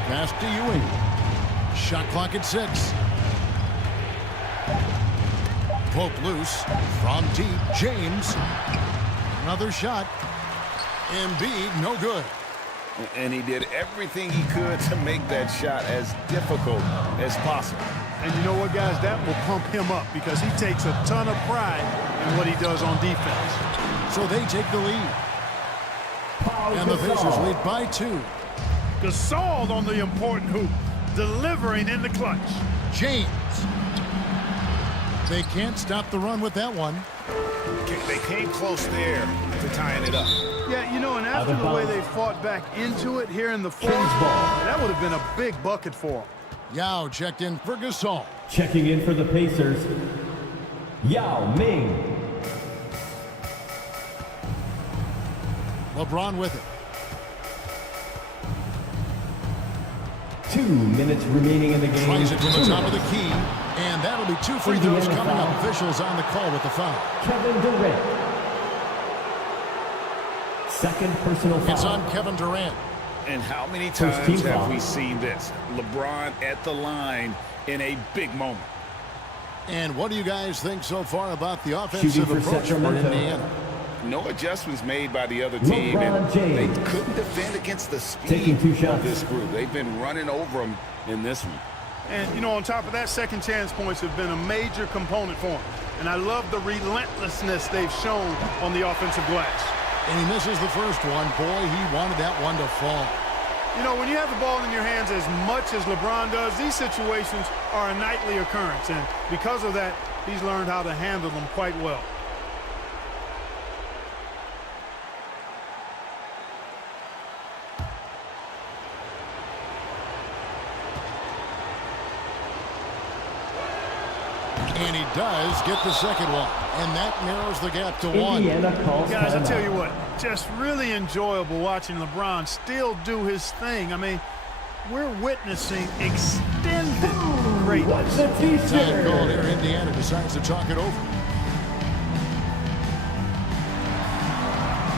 Pass to Ewing. Shot clock at 6. Poke loose from deep. James. Another shot. Embiid, no good. And he did everything he could to make that shot as difficult as possible. And you know what, guys? That will pump him up because he takes a ton of pride in what he does on defense. So they take the lead. And the Pacers lead by 2. Gasol on the important hoop, delivering in the clutch. James. They can't stop the run with that one. They came close there to tying it up. Yeah, you know, and after the way they fought back into it here in the fourth, that would have been a big bucket for them. Yao checked in for Gasol. Checking in for the Pacers, Yao Ming. LeBron with it. 2 minutes remaining in the game. Tries it from the top of the key. And that'll be 2 free throws coming up. Officials on the call with the foul. Kevin Durant. Second personal foul. It's on Kevin Durant. And how many times have we seen this? LeBron at the line in a big moment. And what do you guys think so far about the offensive approach for Indiana? No adjustments made by the other team, and they couldn't defend against the speed of this group. They've been running over them in this one. And, you know, on top of that, second chance points have been a major component for them. And I love the relentlessness they've shown on the offensive glass. And he misses the first one. Boy, he wanted that one to fall. You know, when you have the ball in your hands as much as LeBron does, these situations are a nightly occurrence. And because of that, he's learned how to handle them quite well. And he does get the second one. And that narrows the gap to 1. Guys, I tell you what, just really enjoyable watching LeBron still do his thing. I mean, we're witnessing extended greatness. Time call here. Indiana decides to talk it over.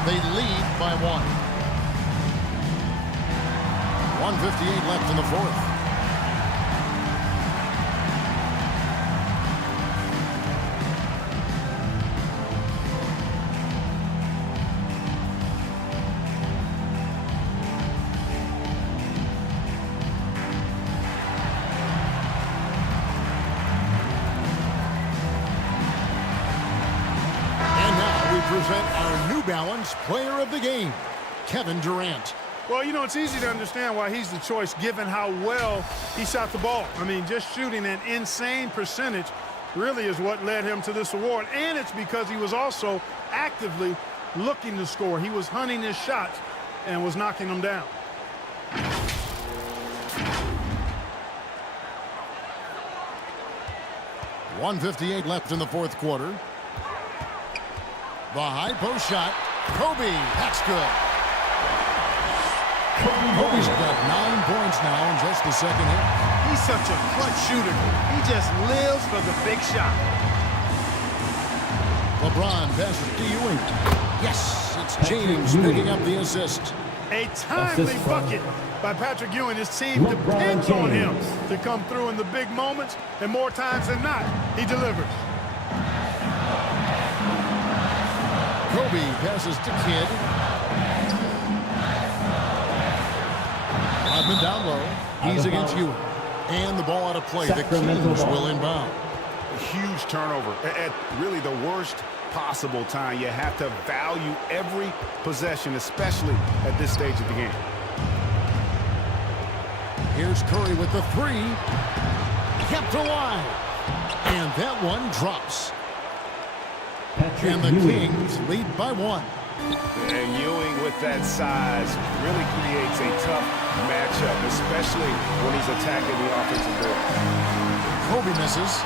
They lead by 1. 1:58 left in the fourth. Present our New Balance Player of the Game, Kevin Durant. Well, you know, it's easy to understand why he's the choice given how well he shot the ball. I mean, just shooting an insane percentage really is what led him to this award. And it's because he was also actively looking to score. He was hunting his shots and was knocking them down. .158 left in the fourth quarter. The high post shot. Kobe. That's good. Kobe's got 9 points now in just the second half. He's such a clutch shooter. He just lives for the big shot. LeBron passes to Ewing. Yes, it's James picking up the assist. A timely bucket by Patrick Ewing. His team depends on him to come through in the big moments, and more times than not, he delivers. Kobe passes to Kidd. Rodman down low. He's against Ewing. And the ball out of play. The Kings will inbound. A huge turnover at really the worst possible time. You have to value every possession, especially at this stage of the game. Here's Curry with the 3. Kept alive. And that one drops. And the Kings lead by 1. And Ewing with that size really creates a tough matchup, especially when he's attacking the offensive board. Kobe misses.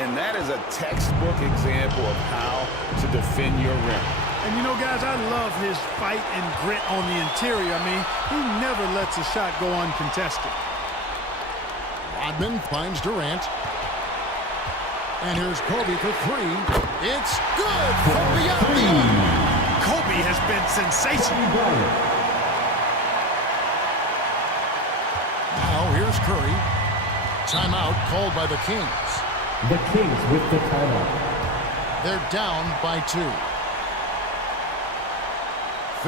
And that is a textbook example of how to defend your rim. And, you know, guys, I love his fight and grit on the interior. I mean, he never lets a shot go uncontested. Rodman finds Durant. And here's Kobe for three. It's good from beyond the arc. Kobe has been sensational. Now here's Curry. Timeout called by the Kings. The Kings with the timeout. They're down by 2.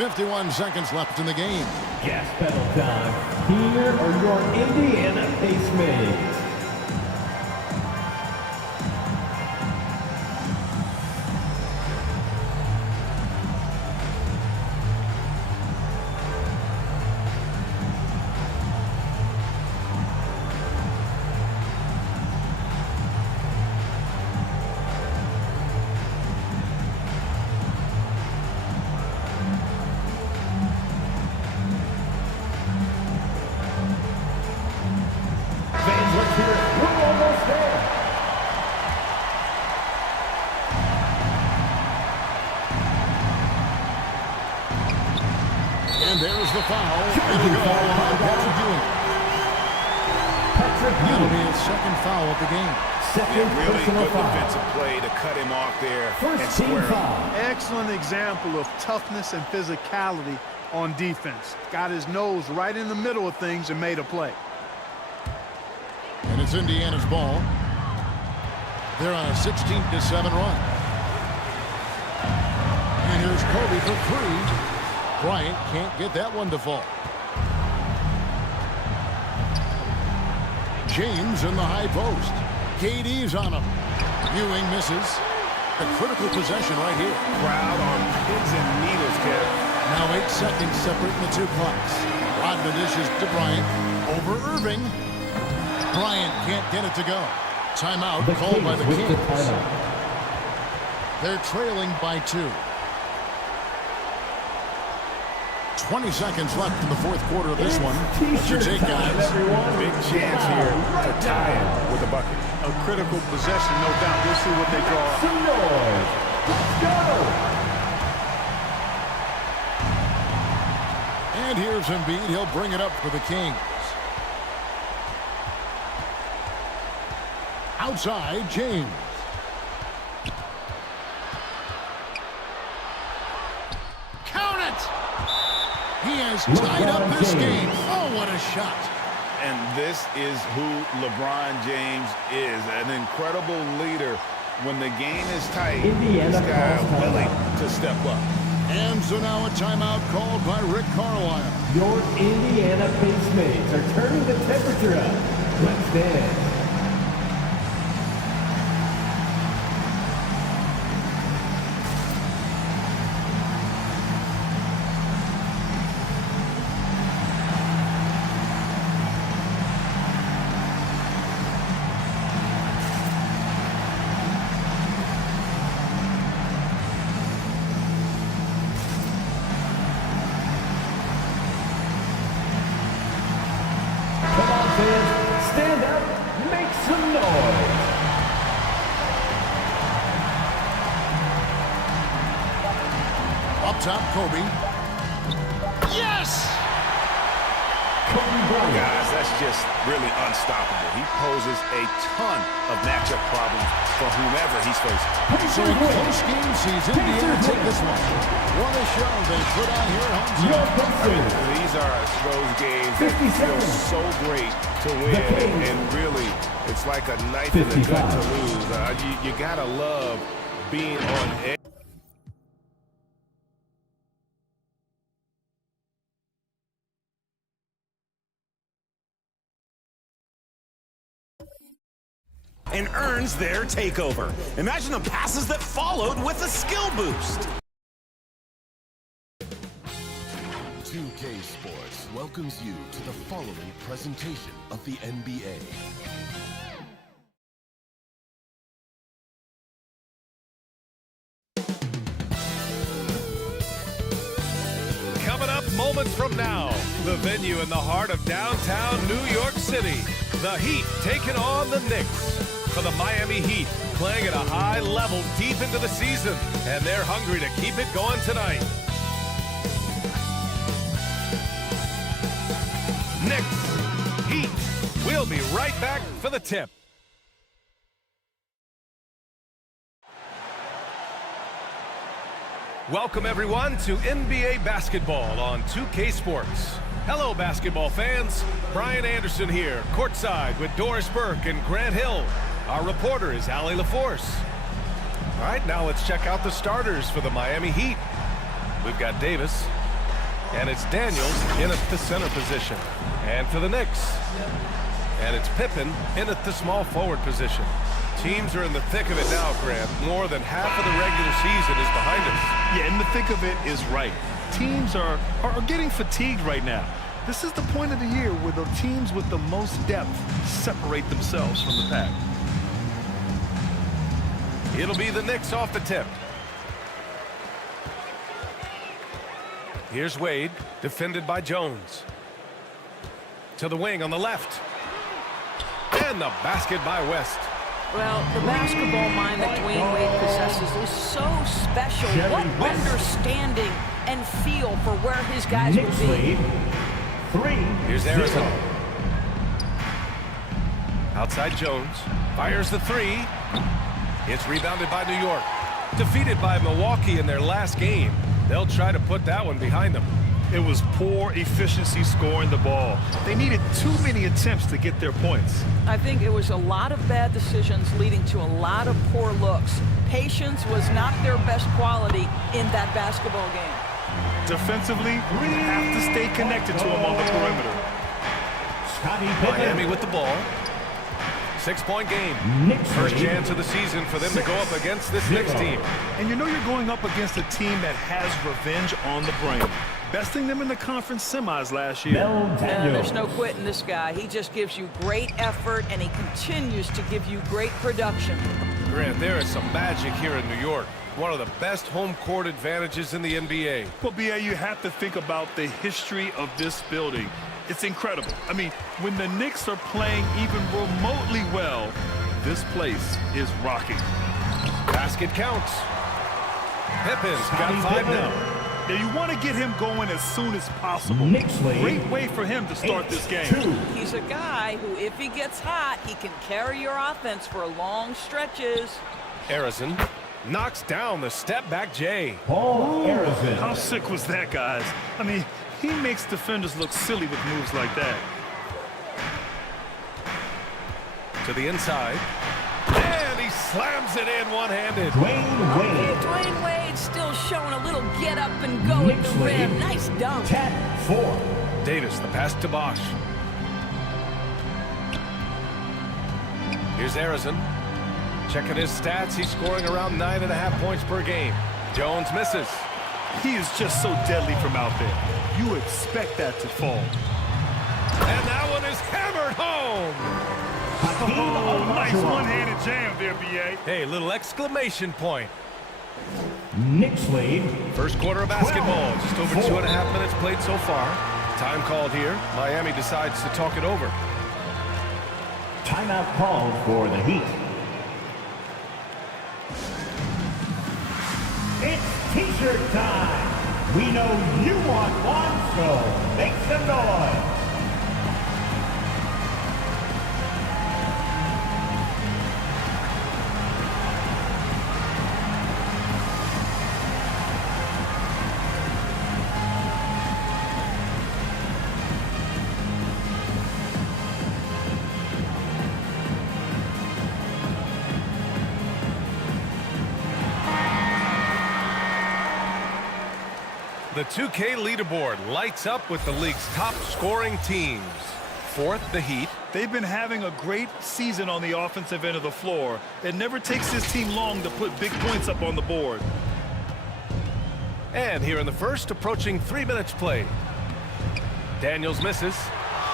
51 seconds left in the game. Gas pedal time. Here are your Indiana Pacemates. And there's the foul. It'll go on Patrick Ewing. That'll be his second foul of the game. Really good defensive play to cut him off there and square him. Excellent example of toughness and physicality on defense. Got his nose right in the middle of things and made a play. And it's Indiana's ball. They're on a 16-7 run. And here's Kobe for three. Bryant can't get that one to fall. James in the high post. KD's on him. Ewing misses. A critical possession right here. Crowd on pins and needles, Kev. Now 8 seconds separating the two clocks. Rodman dishes to Bryant. Over Irving. Bryant can't get it to go. Timeout called by the Kings. They're trailing by 2. 20 seconds left in the fourth quarter of this one. What's your take, guys? Big chance here to tie it with a bucket. A critical possession, no doubt. We'll see what they draw up. Some noise. Let's go. And here's Embiid. He'll bring it up for the Kings. Outside, James. Count it! He has tied up this game. Oh, what a shot. And this is who LeBron James is, an incredible leader. When the game is tight, this guy is willing to step up. And so now a timeout called by Rick Carlisle. Your Indiana Pacemates are turning the temperature up. Let's dance. Stand up, make some noise. Up top, Kobe. Yes! Guys, that's just really unstoppable. He poses a ton of matchup problems for whomever he's facing. So in close game sees Indiana take this one. What a show they put on here at home. I mean, these are those games that feel so great to win, and really, it's like a knife in the gut to lose. You gotta love being on edge. And earns their takeover. Imagine the passes that followed with a skill boost. 2K Sports welcomes you to the following presentation of the NBA. Coming up moments from now, the venue in the heart of downtown New York City. The Heat taking on the Knicks. for the Miami Heat, playing at a high level deep into the season, and they're hungry to keep it going tonight. Knicks, Heat. We'll be right back for the tip. Welcome, everyone, to NBA basketball on 2K Sports. Hello, basketball fans. Brian Anderson here, courtside with Doris Burke and Grant Hill. Our reporter is Allie LaForce. All right, now let's check out the starters for the Miami Heat. We've got Davis, and it's Daniels in at the center position. And for the Knicks, and it's Pippen in at the small forward position. Teams are in the thick of it now, Grant. More than half of the regular season is behind us. Yeah, in the thick of it is right. Teams are getting fatigued right now. This is the point of the year where the teams with the most depth separate themselves from the pack. It'll be the Knicks off the tip. Here's Wade, defended by Jones. To the wing on the left. And the basket by West. Well, the basketball mind that Dwayne Wade possesses is so special. What understanding and feel for where his guys will be. Here's Arizona. Outside Jones. Fires the three. It's rebounded by New York. Defeated by Milwaukee in their last game. They'll try to put that one behind them. It was poor efficiency scoring the ball. They needed too many attempts to get their points. I think it was a lot of bad decisions leading to a lot of poor looks. Patience was not their best quality in that basketball game. Defensively, we have to stay connected to him on the perimeter. Miami with the ball. 6-point game. First chance of the season for them to go up against this Knicks team. And you know you're going up against a team that has revenge on the brain. Besting them in the conference semis last year. There's no quitting this guy. He just gives you great effort, and he continues to give you great production. Grant, there is some magic here in New York. One of the best home court advantages in the NBA. Well, B.A., you have to think about the history of this building. It's incredible. I mean, when the Knicks are playing even remotely well, this place is rocking. Basket counts. Pippen's got 5 now. Now, you want to get him going as soon as possible. Great way for him to start this game. He's a guy who, if he gets hot, he can carry your offense for long stretches. Harrison knocks down the step-back J. How sick was that, guys? I mean, he makes defenders look silly with moves like that. To the inside. And he slams it in one-handed. Dwayne Wade still showing a little get up and go at the rim. Nice dunk. 10-4. Davis, the pass to Bosch. Here's Arizona. Checking his stats, he's scoring around 9.5 points per game. Jones misses. He is just so deadly from out there. You expect that to fall. And that one is hammered home. Oh, nice one-handed jam there, B.A. Hey, little exclamation point. Knicks lead. First quarter of basketball. Just over 2.5 minutes played so far. Time called here. Miami decides to talk it over. Timeout called for the Heat. It's T-shirt time. We know you want one, so make some noise. The 2K leaderboard lights up with the league's top scoring teams. Fourth, the Heat. They've been having a great season on the offensive end of the floor. It never takes this team long to put big points up on the board. And here in the first, approaching 3 minutes played. Daniels misses.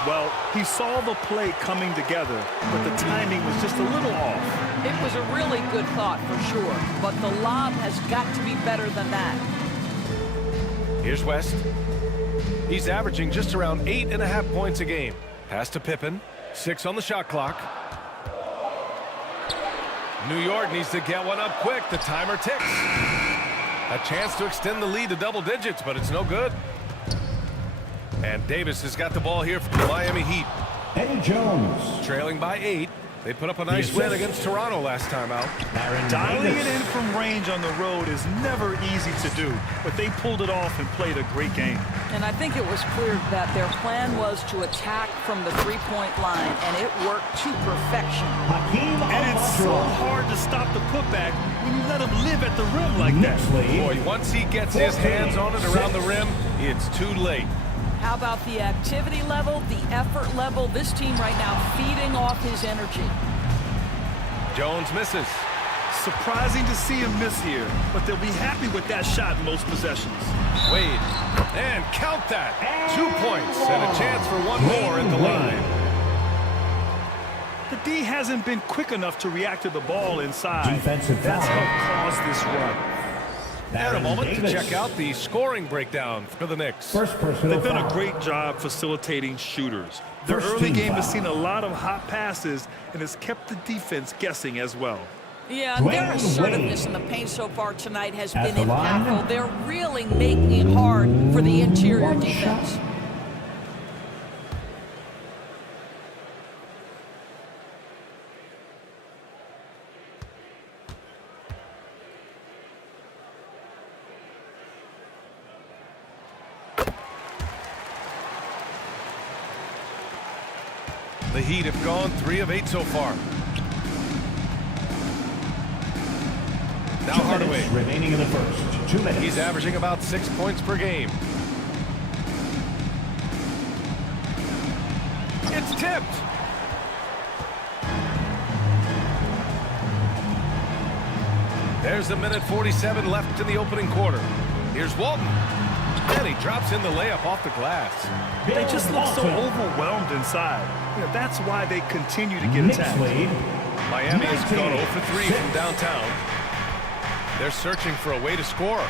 Well, he saw the play coming together, but the timing was just a little off. It was a really good thought for sure, but the lob has got to be better than that. Here's West. He's averaging just around 8.5 points a game. Pass to Pippen. 6 on the shot clock. New York needs to get one up quick. The timer ticks. A chance to extend the lead to double digits, but it's no good. And Davis has got the ball here for the Miami Heat. Eddie Jones. Trailing by 8. They put up a nice win against Toronto last time out. Dialing it in from range on the road is never easy to do, but they pulled it off and played a great game. And I think it was clear that their plan was to attack from the three-point line, and it worked to perfection. And it's so hard to stop the putback when you let him live at the rim like that. Boy, once he gets his hands on it around the rim, it's too late. How about the activity level, the effort level? This team right now feeding off his energy. Jones misses. Surprising to see him miss here, but they'll be happy with that shot in most possessions. Wade, and count that. 2 points and a chance for one more at the line. The D hasn't been quick enough to react to the ball inside. Defensive That's foul. what caused this run. And a moment Davis. to check out the scoring breakdown for the Knicks. First personal They've done a foul. great job facilitating shooters. Their First early team game has foul. seen a lot of hot passes and has kept the defense guessing as well. Yeah, and their Dwayne assertiveness Wade. in the paint so far tonight has At been the line. impactful. They're really making it hard for the interior defense. The Heat have gone 3 of 8 so far. Now 2 Hardaway. minutes remaining in the first. 2 minutes. He's averaging about 6 points per game. It's tipped. There's a minute 47 left in the opening quarter. Here's Walton. And he drops in the layup off the glass. They just look so overwhelmed inside. You know, that's why they continue to get Knicks attacked. lead. Miami has gone 0 for 3 from 19-6. downtown. They're searching for a way to score.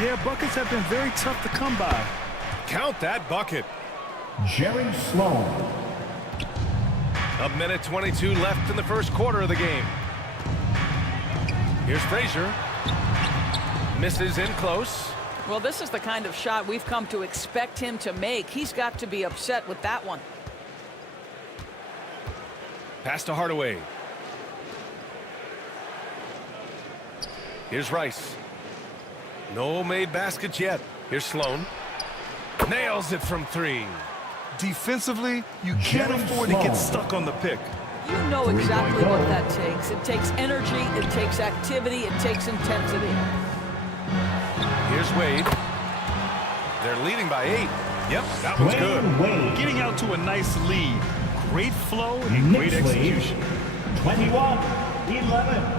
Yeah, buckets have been very tough to come by. Count that bucket. Jerry Sloan. A minute 22 left in the first quarter of the game. Here's Frazier. Misses in close. Well, this is the kind of shot we've come to expect him to make. He's got to be upset with that one. Pass to Hardaway. Here's Rice. No made baskets yet. Here's Sloan. Nails it from 3. Defensively, you can't afford to get stuck on the pick. You know exactly what that takes. It takes energy, it takes activity, it takes intensity. Here's Wade. They're leading by 8. Yep, that one's good. Wade. Getting out to a nice lead. Great flow and great Knicks lead. execution. 21-11.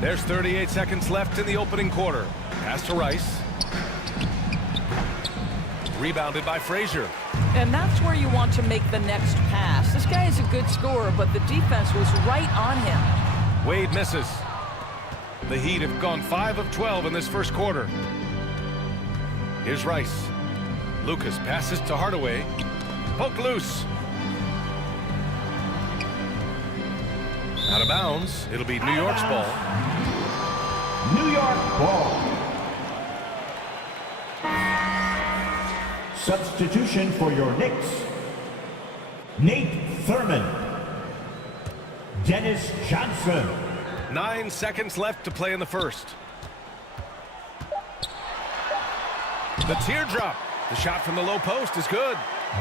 There's 38 seconds left in the opening quarter. Pass to Rice. Rebounded by Frazier. And that's where you want to make the next pass. This guy is a good scorer, but the defense was right on him. Wade misses. The Heat have gone 5 of 12 in this first quarter. Here's Rice. Lucas passes to Hardaway. Poke loose. Out of bounds. It'll be New York's ball. New York ball. Substitution for your Knicks. Nate Thurman. Dennis Johnson. 9 seconds left to play in the first. The teardrop. The shot from the low post is good.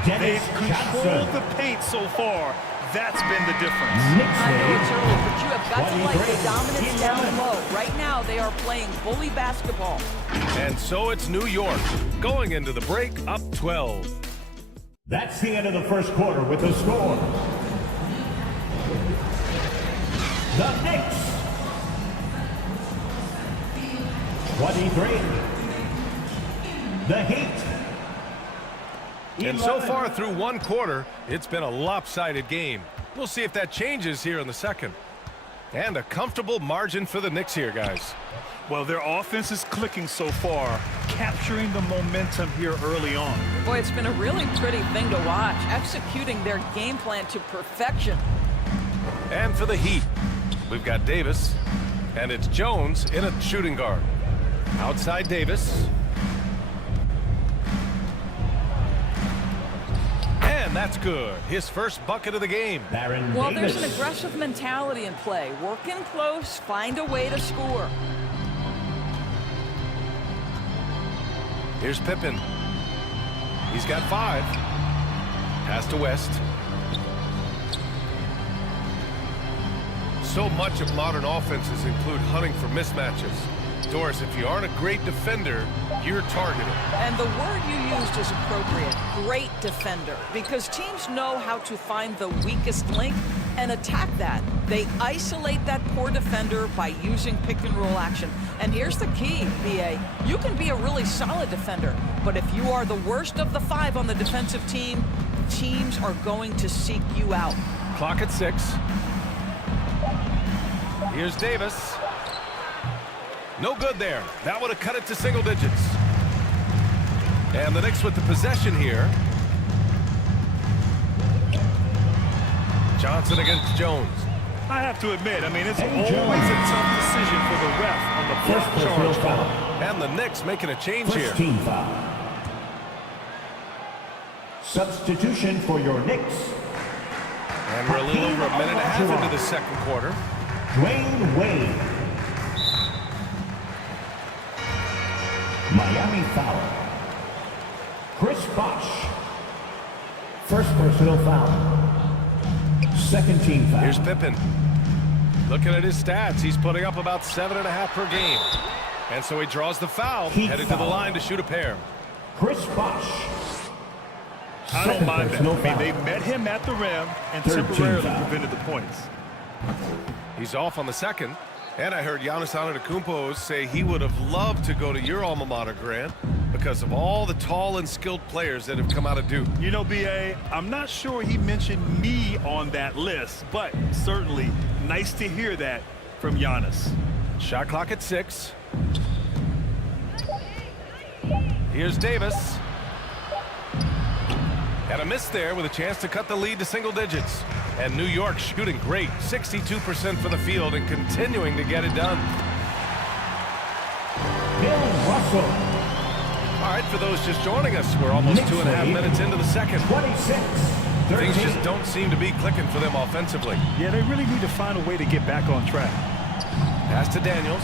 They've controlled the paint so far. That's been the difference. I know it's early, but you have got to like the dominance down low. Right now, they are playing bully basketball. And so it's New York going into the break up 12. That's the end of the first quarter with the score. The Knicks. 23. The Heat. And so far through one quarter, it's been a lopsided game. We'll see if that changes here in the second. And a comfortable margin for the Knicks here, guys. Well, their offense is clicking so far, capturing the momentum here early on. Boy, it's been a really pretty thing to watch, executing their game plan to perfection. And for the Heat, we've got Davis, and it's Jones in a shooting guard. Outside Davis. And that's good. His first bucket of the game. Well, there's an aggressive mentality in play. Work in close, find a way to score. Here's Pippen. He's got 5. Pass to West. So much of modern offenses include hunting for mismatches. Doris, if you aren't a great defender, you're targeted. And the word you used is appropriate, great defender, because teams know how to find the weakest link and attack that. They isolate that poor defender by using pick and roll action. And here's the key, BA. You can be a really solid defender, but if you are the worst of the 5 on the defensive team, teams are going to seek you out. Clock at 6. Here's Davis. No good there. That would have cut it to single digits. And the Knicks with the possession here. Johnson against Jones. I have to admit, I mean, it's always a tough decision for the ref on the first charge foul. And the Knicks making a change here. Team foul. Substitution for your Knicks. And we're a little over a minute and a half into the second quarter. Dwayne Wade. Miami foul. Chris Bosh. First personal foul. Second team foul. Here's Pippen. Looking at his stats, he's putting up about 7.5 per game. And so he draws the foul, headed to the line to shoot a pair. Chris Bosh. I don't mind that. I mean, they met him at the rim and temporarily prevented the points. He's off on the second. And I heard Giannis Antetokounmpo say he would have loved to go to your alma mater, Grant, because of all the tall and skilled players that have come out of Duke. You know, B.A., I'm not sure he mentioned me on that list, but certainly nice to hear that from Giannis. Shot clock at 6. Here's Davis. And a miss there with a chance to cut the lead to single digits. And New York shooting great, 62% for the field and continuing to get it done. Bill Russell. All right, for those just joining us, we're almost 2.5 minutes into the second. 26. Things just don't seem to be clicking for them offensively. Yeah, they really need to find a way to get back on track. Pass to Daniels.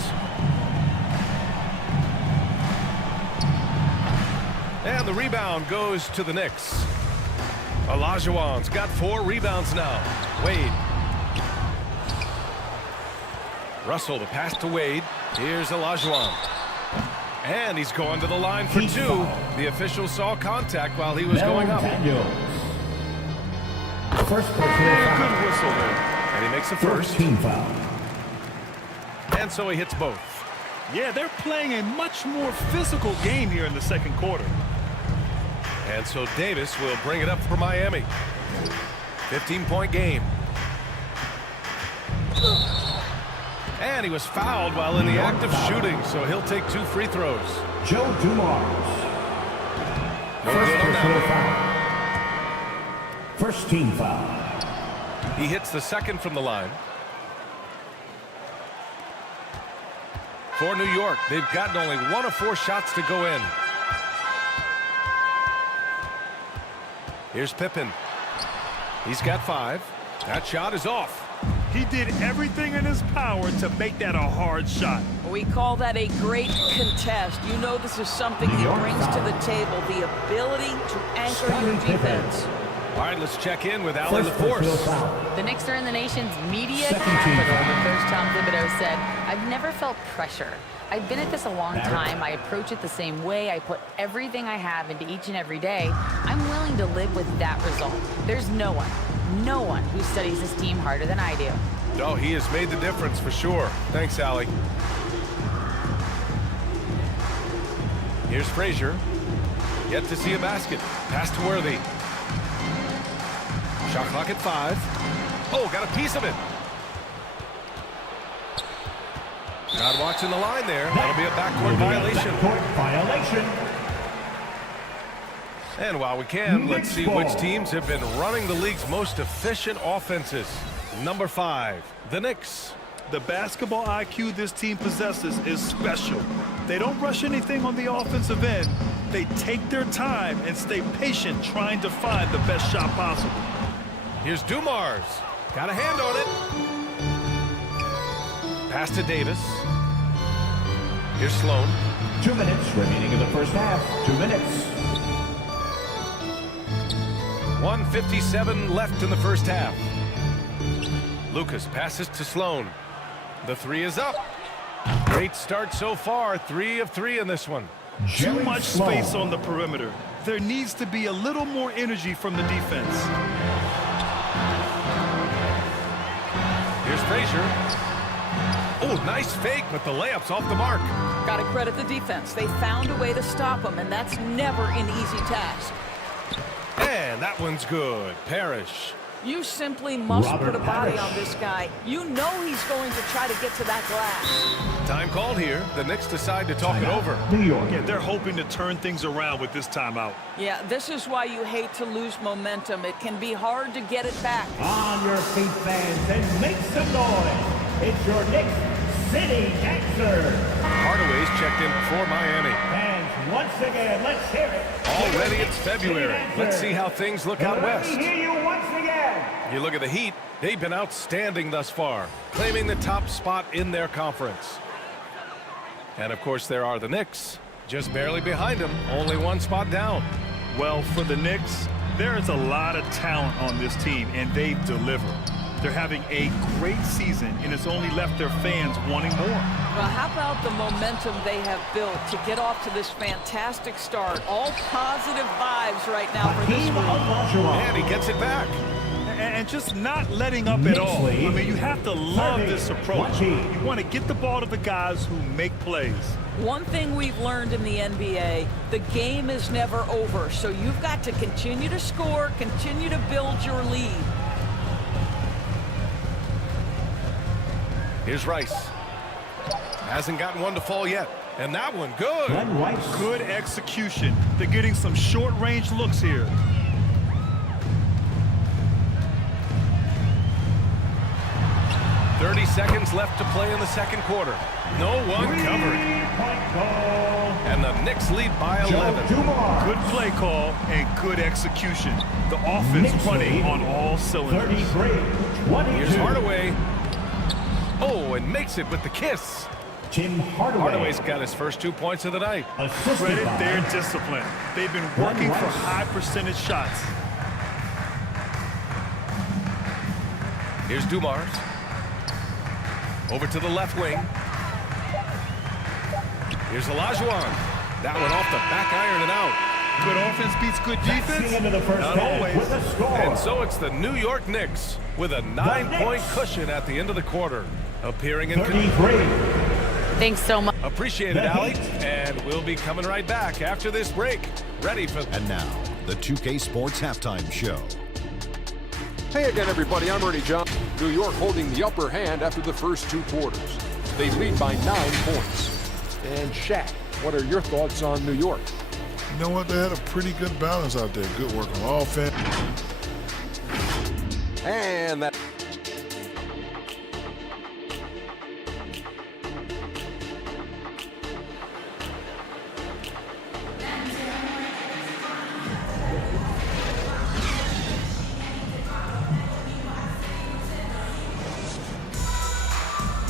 And the rebound goes to the Knicks. Olajuwon's got 4 rebounds now. Wade. Russell, the pass to Wade. Here's Olajuwon. And he's going to the line for 2. The official saw contact while he was going up. First Good whistle there. And he makes a first. Team foul. And so he hits both. Yeah, they're playing a much more physical game here in the second quarter. And so Davis will bring it up for Miami. 15-point game. And he was fouled while in the act of shooting, so he'll take 2 free throws. Joe Dumars. No good on that one. First team foul. He hits the second from the line. For New York, they've gotten only 1 of 4 shots to go in. Here's Pippen. He's got 5. That shot is off. He did everything in his power to make that a hard shot. We call that a great contest. You know this is something he brings to the table, the ability to anchor your defense. All right, let's check in with Allie LaForce. The Knicks are in the nation's media capital, but Coach Tom Thibodeau said, I've never felt pressure. I've been at this a long time. I approach it the same way. I put everything I have into each and every day. I'm willing to live with that result. There's no one who studies this team harder than I do. No, he has made the difference for sure. Thanks, Allie. Here's Frazier. Yet to see a basket. Pass to Worthy. Shot clock at 5. Oh, got a piece of it. Not watching the line there. That'll be a backcourt violation. And while we can, let's see which teams have been running the league's most efficient offenses. Number 5, the Knicks. The basketball IQ this team possesses is special. They don't rush anything on the offensive end. They take their time and stay patient trying to find the best shot possible. Here's Dumars. Got a hand on it. Pass to Davis. Here's Sloan. 2 minutes remaining in the first half. 2 minutes. 1:57 left in the first half. Lucas passes to Sloan. The three is up. Great start so far. 3 of 3 in this one. Too much space on the perimeter. There needs to be a little more energy from the defense. Here's Frazier. Oh, nice fake, but the layup's off the mark. Got to credit the defense. They found a way to stop him, and that's never an easy task. And that one's good. Parrish. You simply must Robert put a body Parrish. on this guy. You know he's going to try to get to that glass. Time called here. The Knicks decide to talk it over. New York. Yeah, they're hoping to turn things around with this timeout. Yeah, this is why you hate to lose momentum. It can be hard to get it back. On your feet, fans, and make some noise. It's your Knicks City Dancer. Hardaway's checked in for Miami. Fans, once again, let's hear it. Already it's February. Let's see how things look out Let west. me hear you once again. You look at the Heat. They've been outstanding thus far, claiming the top spot in their conference. And, of course, there are the Knicks, just barely behind them, only 1 spot down. Well, for the Knicks, there is a lot of talent on this team, and they've delivered. They're having a great season, and it's only left their fans wanting more. Well, how about the momentum they have built to get off to this fantastic start? All positive vibes right now for this one. And he gets it back. And just not letting up at all. I mean, you have to love this approach. You want to get the ball to the guys who make plays. One thing we've learned in the NBA, the game is never over. So you've got to continue to score, continue to build your lead. Here's Rice. Hasn't gotten one to fall yet. And that one, good. Good execution. They're getting some short-range looks here. .30 seconds left to play in the second quarter. No one covering. And the Knicks lead by 11. Good play call and good execution. The offense running on all cylinders. Here's Hardaway. Oh, and makes it with the kiss. Tim Hardaway. Hardaway's got his first 2 points of the night. Credit their discipline. They've been working for high percentage shots. Here's Dumars. Over to the left wing. Here's Olajuwon. That one off the back iron and out. Good offense beats good defense. Into the first Not half always. with a score. And so it's the New York Knicks with a 9-point cushion at the end of the quarter. Appearing in 33. Thanks so much. Appreciate it, Allie. And we'll be coming right back after this break. Ready for... And now, the 2K Sports Halftime Show. Hey again, everybody. I'm Ernie Johnson. New York holding the upper hand after the first 2 quarters. They lead by 9 points. And Shaq, what are your thoughts on New York? You know what? They had a pretty good balance out there. Good work on offense. And that...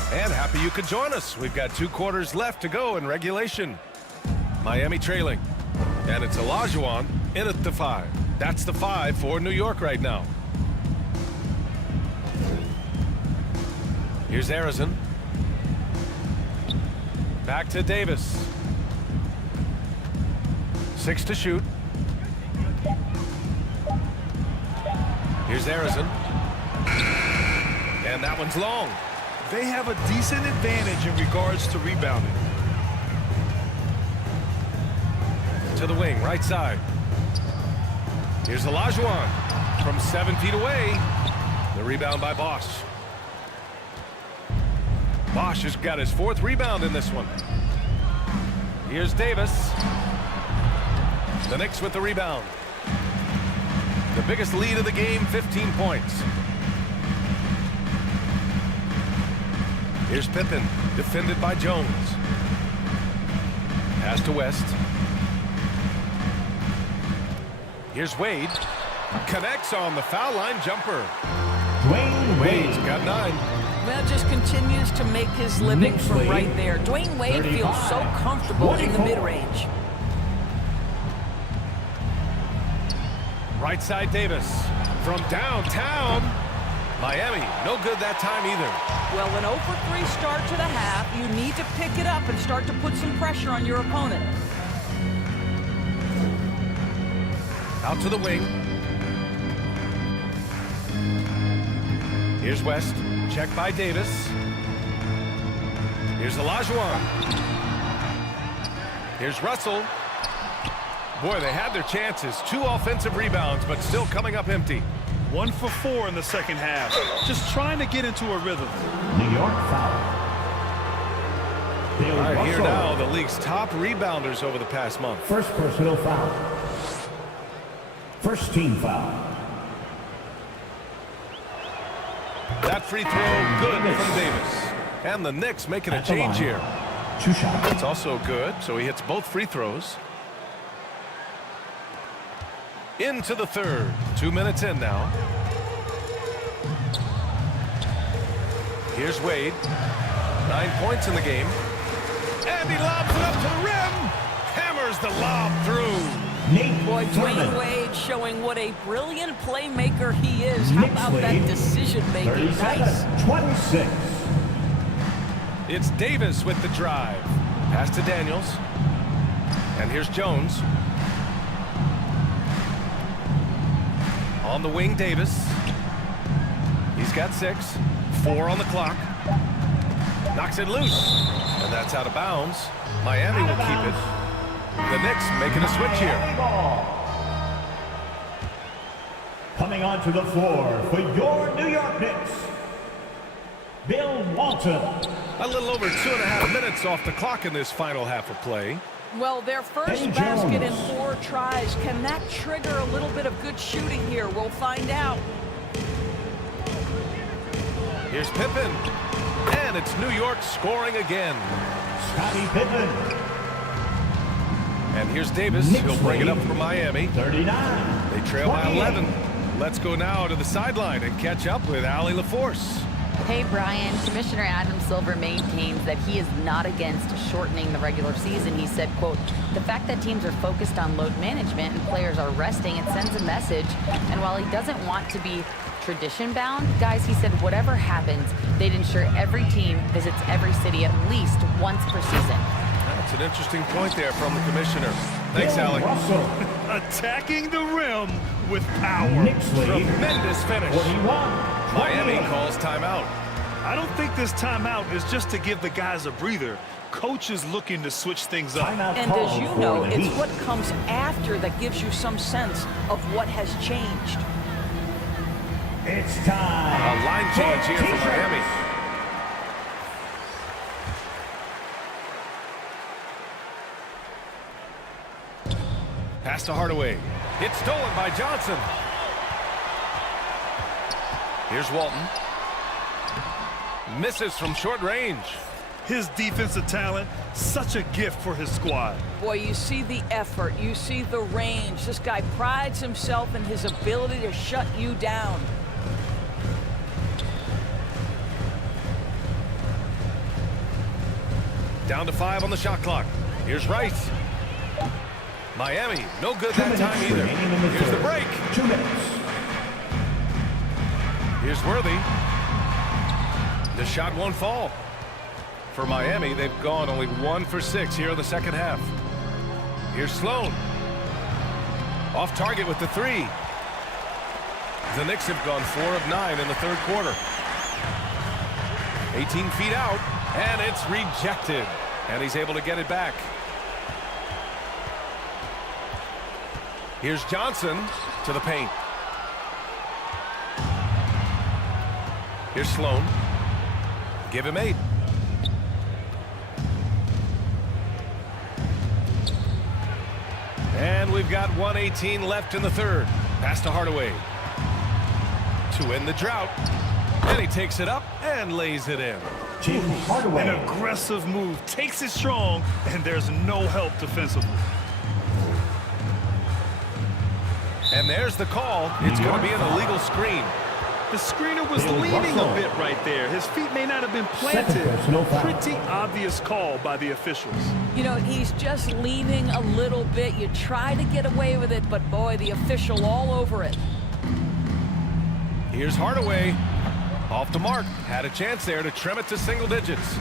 And happy you could join us. We've got 2 quarters left to go in regulation. Miami trailing. And it's Olajuwon in at the 5. That's the 5 for New York right now. Here's Arizon. Back to Davis. 6 to shoot. Here's Arizon. And that one's long. They have a decent advantage in regards to rebounding. To the wing, right side. Here's Olajuwon from 7 feet away. The rebound by Bosch. Bosch has got his 4th rebound in this one. Here's Davis. The Knicks with the rebound. The biggest lead of the game, 15 points. Here's Pippen, defended by Jones. Pass to West. Here's Wade. Connects on the foul line jumper. Wade's got 9. Well, just continues to make his living from right there. Dwayne Wade feels so comfortable in the mid-range. Right side Davis. From downtown. Miami, no good that time either. Well, an 0-for-3 start to the half. You need to pick it up and start to put some pressure on your opponent. Out to the wing. Here's West. Check by Davis. Here's Olajuwon. Here's Russell. Boy, they had their chances. 2 offensive rebounds, but still coming up empty. 1 for 4 in the second half. Just trying to get into a rhythm. New York foul. All right, here now, the league's top rebounders over the past month. First personal foul. First team foul. That free throw good from Davis. And the Knicks making a change here. 2 shots. That's also good, so he hits both free throws. Into the third. 2 minutes in now. Here's Wade. 9 points in the game. And he lobs it up to the rim. Hammers the lob through. Boy, Dwayne Wade showing what a brilliant playmaker he is. How about that decision-making? Nice. 26. It's Davis with the drive. Pass to Daniels. And here's Jones. On the wing, Davis. He's got 6. 4 on the clock. Knocks it loose. And that's out of bounds. Miami will keep it. The Knicks making a switch here. Coming onto the floor for your New York Knicks, Bill Walton. A little over 2.5 minutes off the clock in this final half of play. Well, their first basket in 4 tries. Can that trigger a little bit of good shooting here? We'll find out. Here's Pippen. And it's New York scoring again. Scottie Pippen. And here's Davis. He'll bring it up for Miami. 39. They trail by 11. Let's go now to the sideline and catch up with Allie LaForce. Hey, Brian. Commissioner Adam Silver maintains that he is not against shortening the regular season. He said, quote, the fact that teams are focused on load management and players are resting, it sends a message. And while he doesn't want to be tradition-bound, guys, he said whatever happens, they'd ensure every team visits every city at least once per season. That's an interesting point there from the commissioner. Thanks, Allie. Attacking the rim with power. Tremendous finish. 41. Miami calls timeout. I don't think this timeout is just to give the guys a breather. Coach is looking to switch things up. And as you know, it's what comes after that gives you some sense of what has changed. It's time. A line change here for Miami. Pass to Hardaway. It's stolen by Johnson. Here's Walton. Misses from short range. His defensive talent, such a gift for his squad. Boy, you see the effort. You see the range. This guy prides himself in his ability to shut you down. Down to 5 on the shot clock. Here's Rice. Miami, no good that time either. Here's the break. 2 minutes. Here's Worthy. The shot won't fall. For Miami, they've gone only 1 for 6 here in the second half. Here's Sloan. Off target with the 3. The Knicks have gone 4 of 9 in the third quarter. 18 feet out, and it's rejected. And he's able to get it back. Here's Johnson to the paint. Here's Sloan. Give him 8. And we've got 1:18 left in the third. Pass to Hardaway. To end the drought. And he takes it up and lays it in. An aggressive move, takes it strong, and there's no help defensively. And there's the call. It's going to be an illegal screen. The screener was leaning a bit right there. His feet may not have been planted. Pretty obvious call by the officials. You know, he's just leaning a little bit. You try to get away with it, but boy, the official all over it. Here's Hardaway. Off the mark. Had a chance there to trim it to single digits.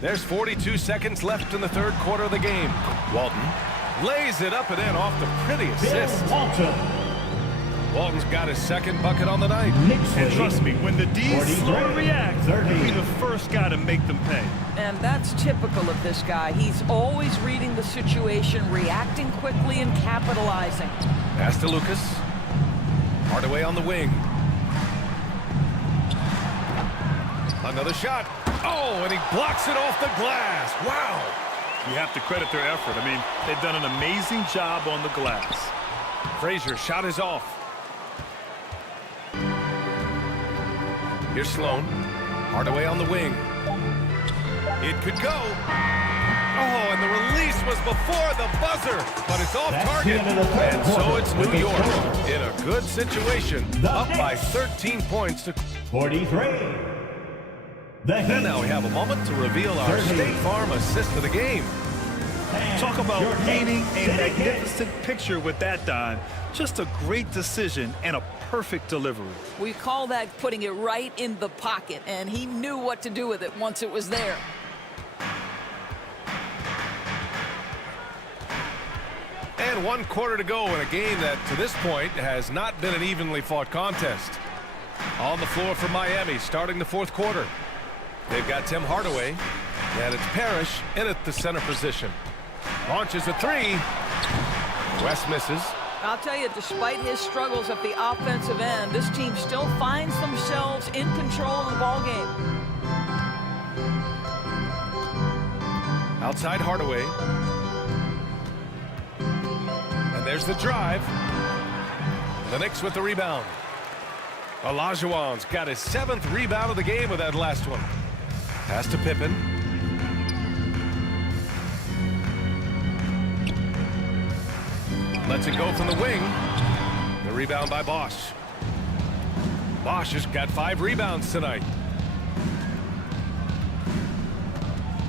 There's 42 seconds left in the third quarter of the game. Walton lays it up and in off the pretty assist. Walton's got his second bucket on the night. And trust me, when the D's slow to react, he'll be the first guy to make them pay. And that's typical of this guy. He's always reading the situation, reacting quickly and capitalizing. Pass to Lucas. Hardaway on the wing. Another shot. Oh, and he blocks it off the glass. Wow. You have to credit their effort. I mean, they've done an amazing job on the glass. Frazier's shot is off. Here's Sloan. Hardaway on the wing. It could go. Oh, and the release was before the buzzer, but it's off target. And so it's New York in a good situation, up by 13 points to 43. And now we have a moment to reveal our State Farm assist of the game. Talk about painting a magnificent picture with that dime. Just a great decision and a perfect delivery. We call that putting it right in the pocket, and he knew what to do with it once it was there. And 1 quarter to go in a game that, to this point, has not been an evenly fought contest. On the floor for Miami, starting the fourth quarter. They've got Tim Hardaway, and it's Parrish in at the center position. Launches a three. West misses. I'll tell you, despite his struggles at the offensive end, this team still finds themselves in control of the ball game. Outside Hardaway. And there's the drive. The Knicks with the rebound. Olajuwon's got his 7th rebound of the game with that last one. Pass to Pippen. Lets it go from the wing. The rebound by Bosch. Bosch has got 5 rebounds tonight.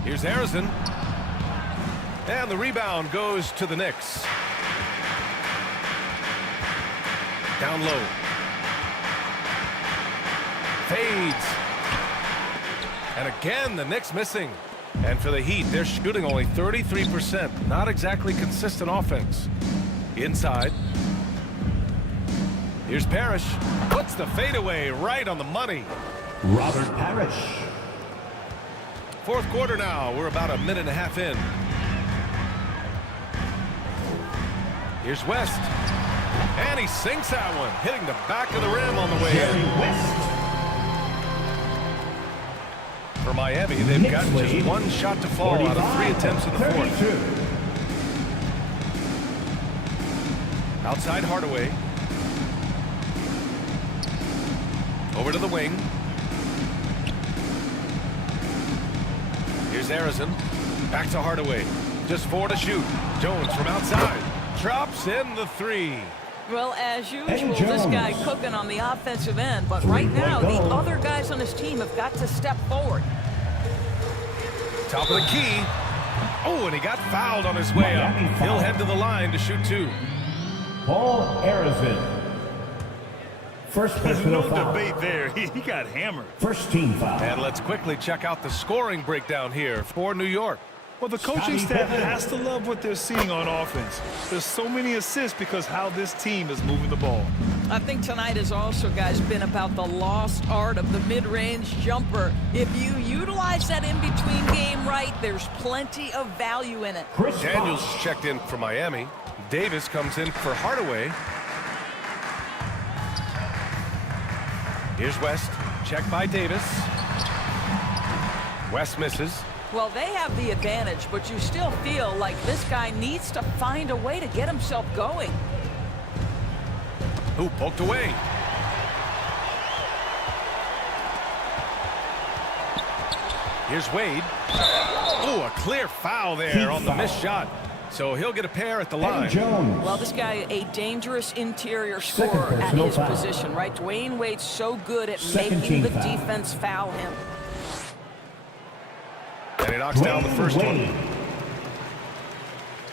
Here's Harrison. And the rebound goes to the Knicks. Down low. Fades. And again, the Knicks missing. And for the Heat, they're shooting only 33%. Not exactly consistent offense. Inside. Here's Parrish. Puts the fadeaway right on the money. Robert Parrish. Fourth quarter now. We're about a minute and a half in. Here's West. And he sinks that one, hitting the back of the rim on the way in. For Miami, they've got just 1 shot to fall out of 3 attempts in the fourth. Outside Hardaway. Over to the wing. Here's Harrison. Back to Hardaway. Just 4 to shoot. Jones from outside. Drops in the 3. Well, as usual, this guy cooking on the offensive end, but right now, the other guys on his team have got to step forward. Top of the key. Oh, and he got fouled on his way up. He'll head to the line to shoot 2. Paul Harrison. First personal There's no foul. debate there. He got hammered. First team foul. And let's quickly check out the scoring breakdown here for New York. Well, the coaching staff has to love what they're seeing on offense. There's so many assists because how this team is moving the ball. I think tonight has also, guys, been about the lost art of the mid-range jumper. If you utilize that in-between game right, there's plenty of value in it. Daniels checked in for Miami. Davis comes in for Hardaway. Here's West. Check by Davis. West misses. Well, they have the advantage, but you still feel like this guy needs to find a way to get himself going. Who poked away? Here's Wade. Oh, a clear foul there on the missed shot. So he'll get a pair at the line. Well, this guy, a dangerous interior scorer at his position, right? Dwayne Wade's so good at making the defense foul him. And he knocks down the first one.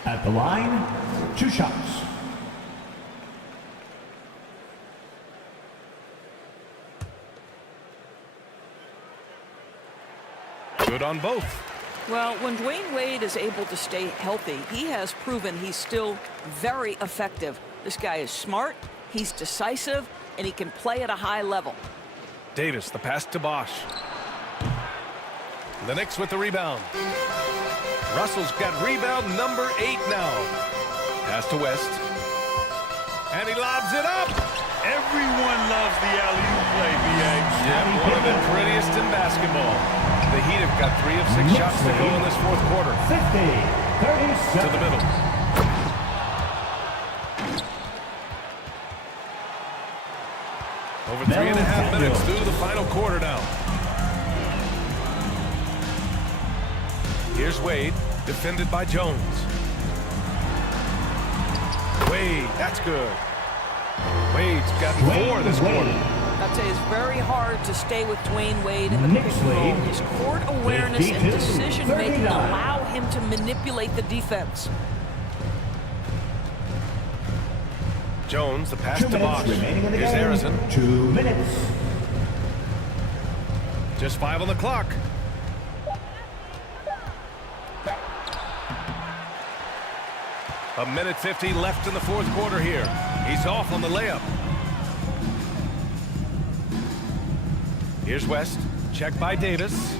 At the line, 2 shots. Good on both. Well, when Dwayne Wade is able to stay healthy, he has proven he's still very effective. This guy is smart, he's decisive, and he can play at a high level. Davis, the pass to Bosch. The Knicks with the rebound. Russell's got rebound number 8 now. Pass to West. And he lobs it up. Everyone loves the alley-oop play, B.A. Yeah, one of the prettiest in basketball. The Heat have got 3 of 6 shots to go in this fourth quarter. 50-37. To the middle. Over 3.5 minutes through the final quarter now. Here's Wade, defended by Jones. Wade, that's good. Wade's gotten 4 this quarter. I'd say it's very hard to stay with Dwayne Wade in the pick and roll. His court awareness and decision-making allow him to manipulate the defense. Jones, the pass to Bosch. Here's Harrison. 2 minutes. Just 5 on the clock. A minute 50 left in the fourth quarter here. He's off on the layup. Here's West. Check by Davis.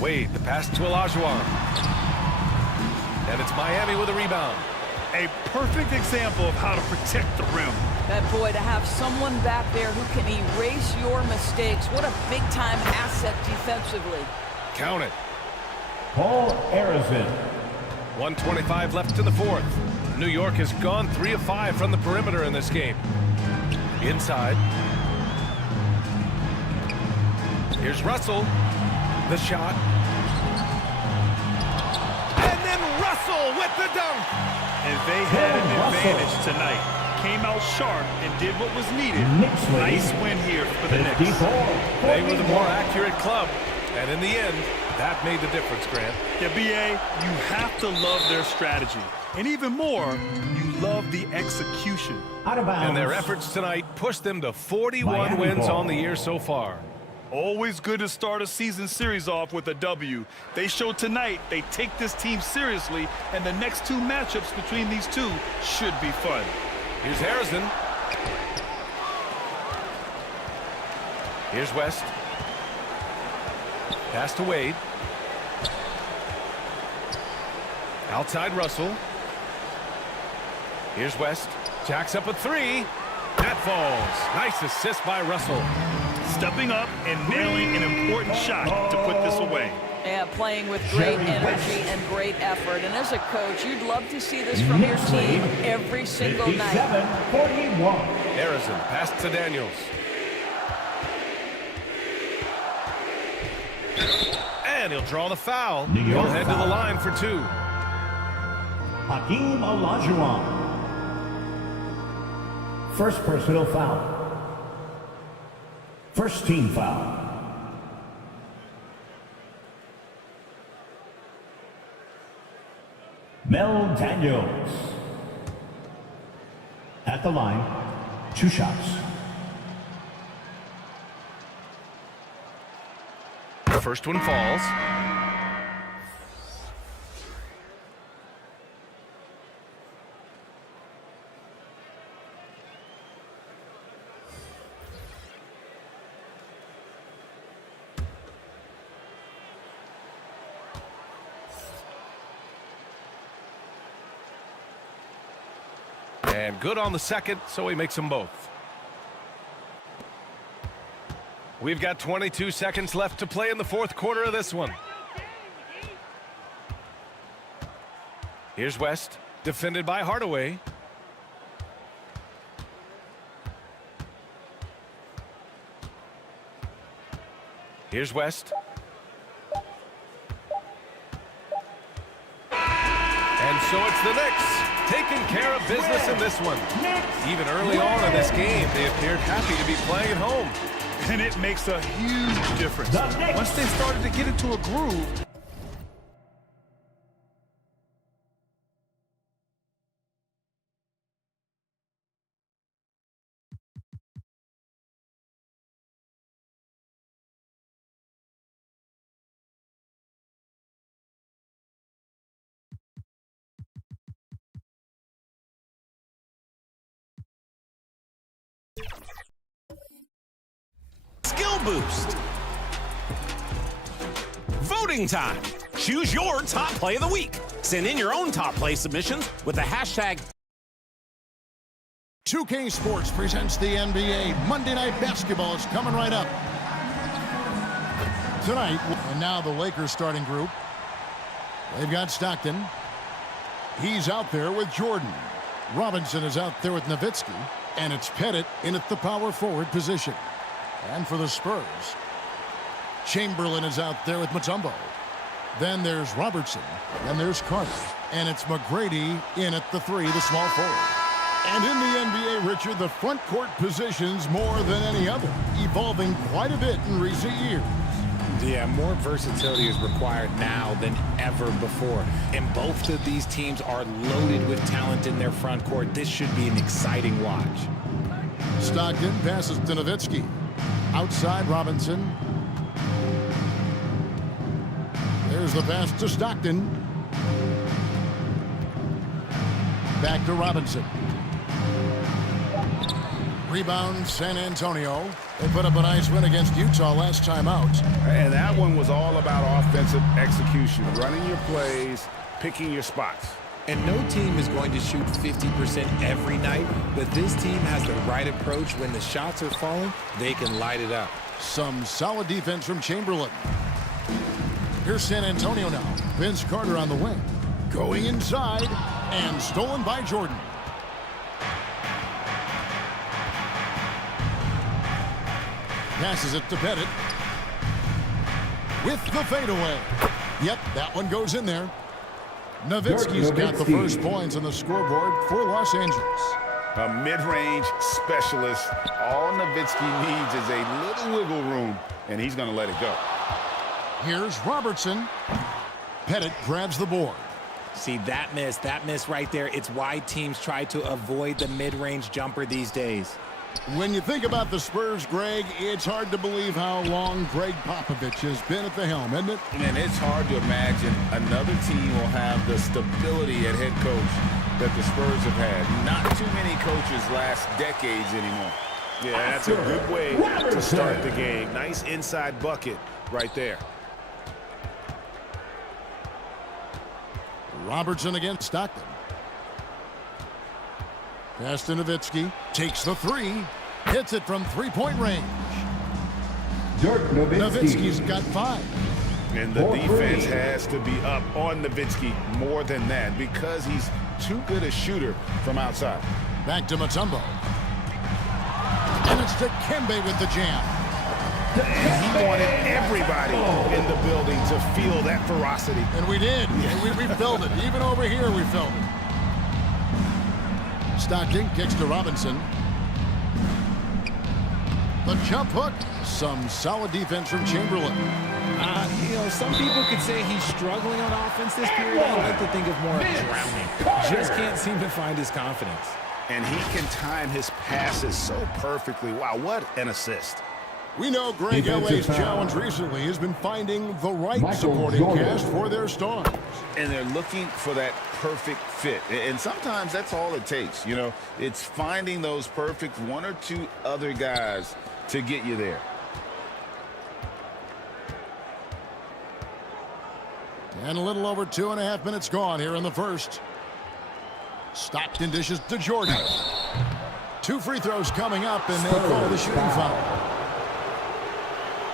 Wade, the pass to Olajuwon. And it's Miami with a rebound. A perfect example of how to protect the rim. That boy, to have someone back there who can erase your mistakes. What a big-time asset defensively. Count it. Paul Arizin. 1:25 left in the fourth. New York has gone 3 of 5 from the perimeter in this game. Inside. Here's Russell. The shot. And then Russell with the dunk. And they had an advantage tonight. Came out sharp and did what was needed. Nice win here for the Knicks. They were the more accurate club. And in the end, that made the difference, Grant. Yeah, B.A., you have to love their strategy. And even more, you love the execution. Out of bounds. And their efforts tonight pushed them to 41 wins on the year so far. Always good to start a season series off with a W. They showed tonight they take this team seriously, and the next 2 matchups between these two should be fun. Here's Harrison. Here's West. Pass to Wade. Outside Russell. Here's West. Jacks up a 3. That falls. Nice assist by Russell. Stepping up and nailing an important shot to put this away. Yeah, playing with great energy and great effort. And as a coach, you'd love to see this from your team every single night. 57-41. Harrison, pass to Daniels. And he'll draw the foul. He'll head to the line for 2. Hakeem Olajuwon. First personal foul. First team foul. Mel Daniels. At the line, 2 shots. The first one falls. And good on the second, so he makes them both. We've got 22 seconds left to play in the fourth quarter of this one. Here's West, defended by Hardaway. Here's West. And so it's the Knicks taking care of business in this one. Even early on in this game, they appeared happy to be playing at home. And it makes a huge difference. Once they started to get into a groove, Skill boost. Voting time. Choose your top play of the week. Send in your own top play submissions with the hashtag 2K Sports presents the NBA. Monday Night Basketball is coming right up tonight. And now the Lakers starting group. They've got Stockton. He's out there with Jordan. Robinson is out there with Nowitzki. And it's Pettit in at the power forward position. And for the Spurs, Chamberlain is out there with Mutombo. Then there's Robertson. Then there's Carter. And it's McGrady in at the 3, the small forward. And in the NBA, Richard, the front court positions more than any other, evolving quite a bit in recent years. Yeah, more versatility is required now than ever before. And both of these teams are loaded with talent in their front court. This should be an exciting watch. Stockton passes to Nowitzki. Outside Robinson. There's the pass to Stockton. Back to Robinson. Rebound San Antonio. They put up a nice win against Utah last time out. And that one was all about offensive execution, running your plays, picking your spots. And no team is going to shoot 50% every night, but this team has the right approach. When the shots are falling, they can light it up. Some solid defense from Chamberlain. Here's San Antonio now. Vince Carter on the wing. Going inside and stolen by Jordan. Passes it to Pettit. With the fadeaway. Yep, that one goes in there. Nowitzki's got the first points on the scoreboard for Los Angeles. A mid-range specialist. All Nowitzki needs is a little wiggle room, and he's going to let it go. Here's Robertson. Pettit grabs the board. See, that miss right there. It's why teams try to avoid the mid-range jumper these days. When you think about the Spurs, Greg, it's hard to believe how long Greg Popovich has been at the helm, isn't it? And it's hard to imagine another team will have the stability at head coach that the Spurs have had. Not too many coaches last decades anymore. Yeah, that's a good way to start the game. Nice inside bucket right there. Robertson against Stockton. Pass to Nowitzki. Takes the 3. Hits it from three-point range. Nowitzki's got 5. And the defense has to be up on Nowitzki more than that because he's too good a shooter from outside. Back to Mutombo. And it's to Kembe with the jam. And he wanted everybody in the building to feel that ferocity. And we did. We felt it. Even over here, we felt it. Stockton kicks to Robinson. The jump hook. Some solid defense from Chamberlain. Some people could say he's struggling on offense this period. I like to think of more of drowning. Just can't seem to find his confidence. And he can time his passes so perfectly. Wow, what an assist. We know Greg LA's challenge recently has been finding the right supporting cast for their stars. And they're looking for that perfect fit. And sometimes that's all it takes. It's finding those perfect 1 or 2 other guys to get you there. And a little over 2.5 minutes gone here in the first. Stockton dishes to Jordan. 2 free throws coming up, and they call the shooting foul.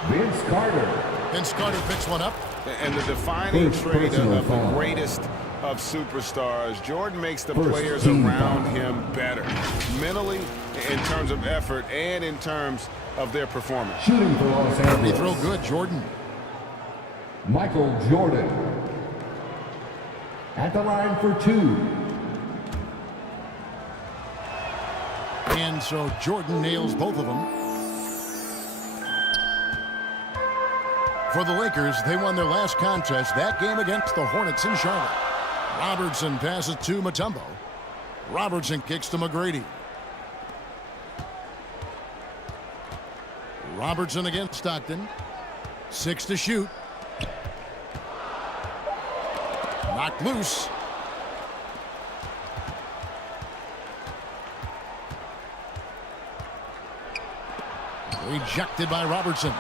Vince Carter picks one up. And the defining trait of the greatest of superstars, Jordan makes the players around him better. Mentally, in terms of effort, and in terms of their performance. Shooting for Los Angeles. Free throw good, Jordan. Michael Jordan. At the line for 2. And so Jordan nails both of them. For the Lakers, they won their last contest, that game against the Hornets in Charlotte. Robertson passes to Mutombo. Robertson kicks to McGrady. Robertson against Stockton. 6 to shoot. Knocked loose. Rejected by Robertson.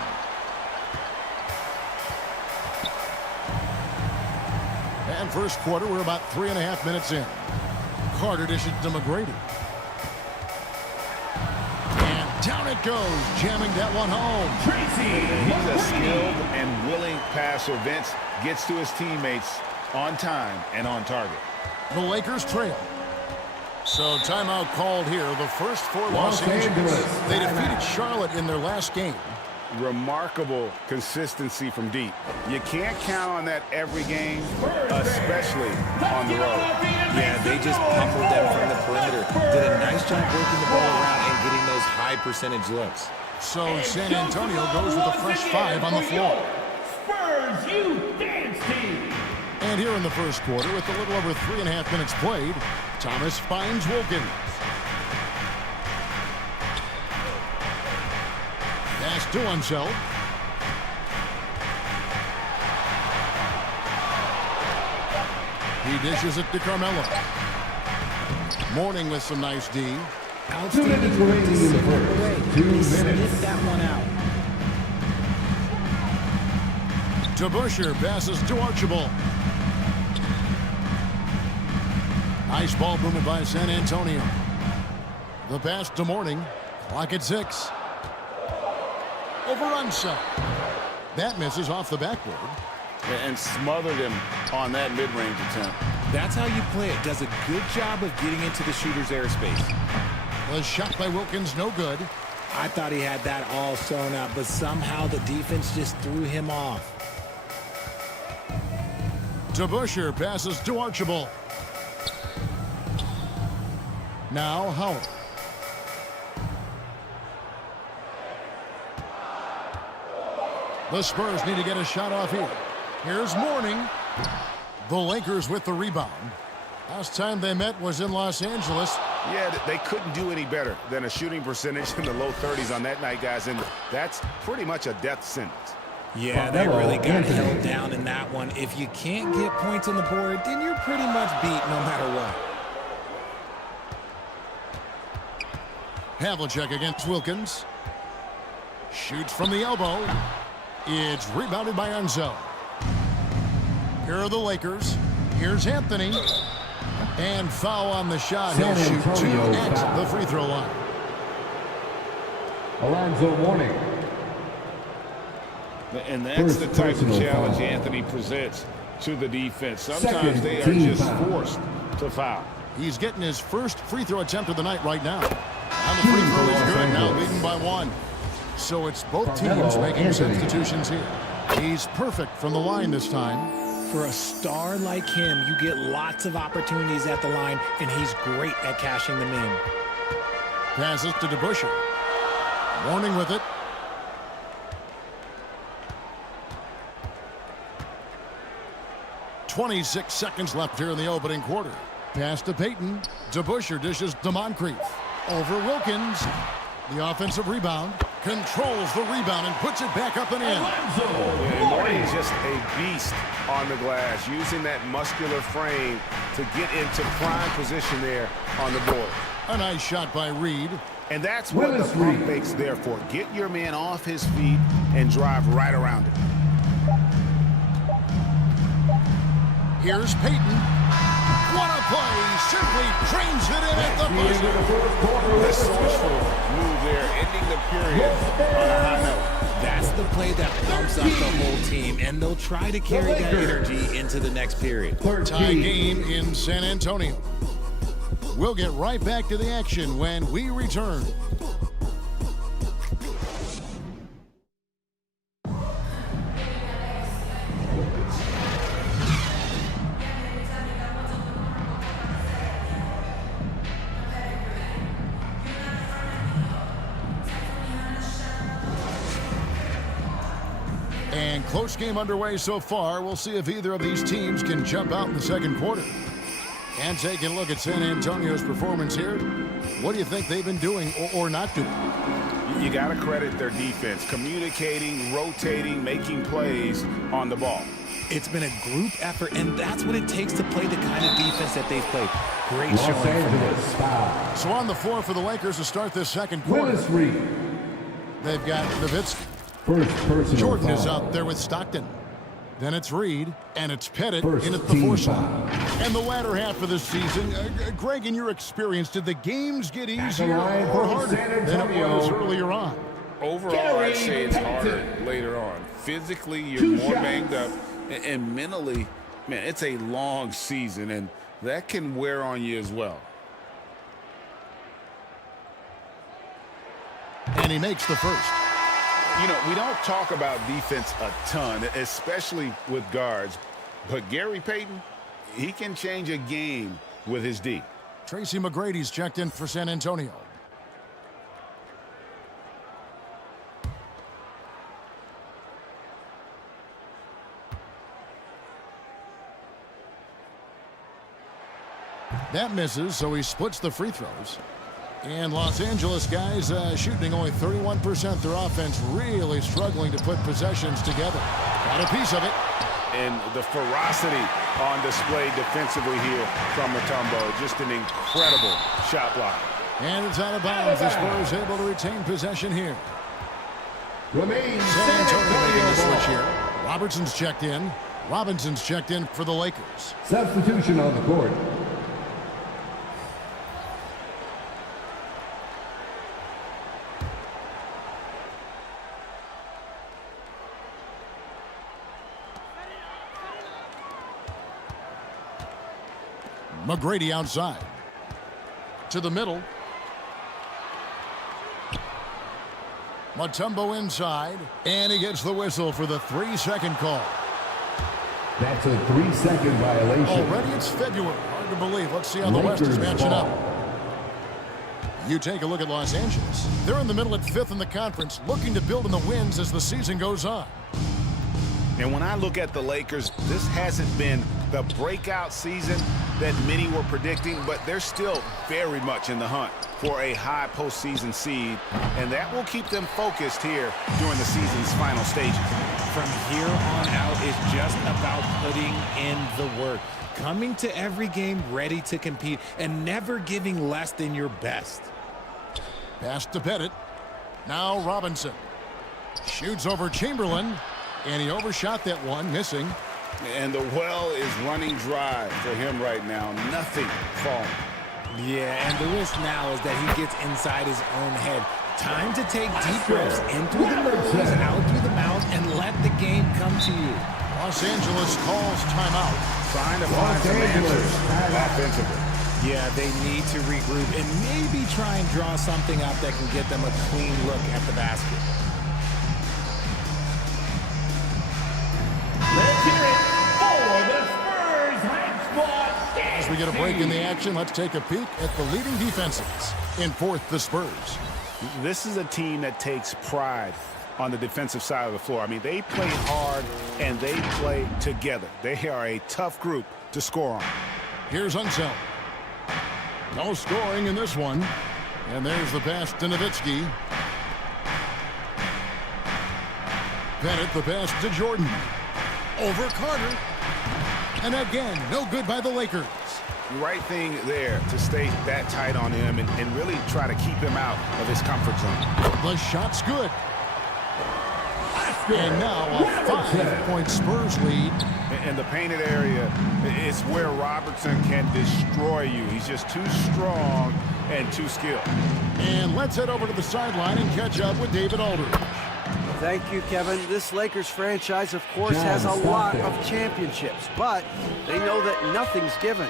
And first quarter, we're about 3.5 minutes in. Carter dishes to McGrady. And down it goes, jamming that one home. He's a skilled and willing passer. Vince gets to his teammates on time and on target. The Lakers trail. So timeout called here. The first for Los Angeles. They defeated Charlotte in their last game. Remarkable consistency from deep. You can't count on that every game, especially on the road. Yeah, they just pummeled them from the perimeter. Did a nice job working the ball around and getting those high percentage looks. So San Antonio goes with a fresh 5 on the floor. Spurs, you dance team. And here in the first quarter, with a little over 3.5 minutes played, Thomas finds Wilkins. Pass to himself. He dishes it to Carmelo. Mourning with some nice D. 2 minutes remaining in the first. 2 minutes. That one out. To Busher, passes to Archibald. Nice ball movement by San Antonio. The pass to Mourning. Clock at 6. Over Unsa. That misses off the backboard. And smothered him on that mid-range attempt. That's how you play it. Does a good job of getting into the shooter's airspace. The shot by Wilkins, no good. I thought he had that all sewn up, but somehow the defense just threw him off. To Busher, passes to Archibald. Now Howard. The Spurs need to get a shot off here. Here's Mourning. The Lakers with the rebound. Last time they met was in Los Angeles. Yeah, they couldn't do any better than a shooting percentage in the low 30s on that night, guys, and that's pretty much a death sentence. Yeah, they really got held down in that one. If you can't get points on the board, then you're pretty much beat no matter what. Havlicek against Wilkins. Shoots from the elbow. It's rebounded by Enzo. Here are the Lakers. Here's Anthony. And foul on the shot. He'll shoot 2 at the free throw line. Alonzo Mourning. And that's the type of challenge Anthony presents to the defense. Sometimes they are just forced to foul. He's getting his first free throw attempt of the night right now. And the free throw is good, now leading by 1. So it's both teams making substitutions here. He's perfect from the line this time. For a star like him, you get lots of opportunities at the line, and he's great at cashing them in. Passes to DeBusschere. Mourning with it. .26 seconds left here in the opening quarter. Pass to Payton. DeBusschere dishes to Moncrief. Over Wilkins. The offensive rebound. Controls the rebound and puts it back up and in. Mourning's just a beast on the glass, using that muscular frame to get into prime position there on the board. A nice shot by Reed. And that's what the pump fake's there for. Get your man off his feet and drive right around it. Here's Payton. What a play. Simply trains it in at the buzzer. Resourceful move there, ending the period on a high note. That's the play that pumps up the whole team, and they'll try to carry that energy into the next period. Tie game in San Antonio. We'll get right back to the action when we return. Close game underway so far. We'll see if either of these teams can jump out in the second quarter. And taking a look at San Antonio's performance here, what do you think they've been doing or not doing? You got to credit their defense, communicating, rotating, making plays on the ball. It's been a group effort, and that's what it takes to play the kind of defense that they've played. Great showing from them. So on the floor for the Lakers to start this second quarter, they've got Nowitzki. Jordan is out there with Stockton. Then it's Reed, and it's Pettit in at the 4 spot. And the latter half of the season, Greg, in your experience, did the games get easier or harder than it was earlier on? Overall, I'd say it's harder later on. Physically, you're more banged up, and mentally, man, it's a long season, and that can wear on you as well. And he makes the first. You know, we don't talk about defense a ton, especially with guards, but Gary Payton, he can change a game with his D. Tracy McGrady's checked in for San Antonio. That misses, so he splits the free throws. And Los Angeles guys shooting only 31%. Their offense really struggling to put possessions together. Got a piece of it. And the ferocity on display defensively here from Mutombo. Just an incredible shot block. And it's out of bounds. The Spurs able to retain possession here. San Antonio making the switch here. Robertson's checked in. Robinson's checked in for the Lakers. Substitution on the court. McGrady outside. To the middle. Mutombo inside. And he gets the whistle for the 3-second call. That's a 3-second violation. Already it's February. Hard to believe. Let's see how the West is matching up. You take a look at Los Angeles. They're in the middle at 5th in the conference, looking to build in the wins as the season goes on. And when I look at the Lakers, this hasn't been the breakout season that many were predicting, but they're still very much in the hunt for a high postseason seed, and that will keep them focused here during the season's final stages. From here on out, it's just about putting in the work, coming to every game ready to compete, and never giving less than your best. Pass to Pettit. Now Robinson. Shoots over Chamberlain. And he overshot that one, missing. And the well is running dry for him right now. Nothing falling. Yeah, and the risk now is that he gets inside his own head. Time to take deep breaths in through the nose, out through the mouth, and let the game come to you. Los Angeles calls timeout. Trying to find some answers offensively. Yeah, they need to regroup and maybe try and draw something up that can get them a clean look at the basket. Let's hear it for the Spurs high squad. As we get a break in the action, let's take a peek at the leading defenses. In 4th, the Spurs. This is a team that takes pride on the defensive side of the floor. I mean, they play hard and they play together. They are a tough group to score on. Here's Unseld. No scoring in this one. And there's the pass to Nowitzki. Pettit, the pass to Jordan. Over Carter. And again, no good by the Lakers. Right thing there to stay that tight on him and really try to keep him out of his comfort zone. The shot's good. And now a 5-point Spurs lead. In the painted area, it's where Robertson can destroy you. He's just too strong and too skilled. And let's head over to the sideline and catch up with David Aldridge. Thank you, Kevin. This Lakers franchise, of course, has a lot of championships, but they know that nothing's given.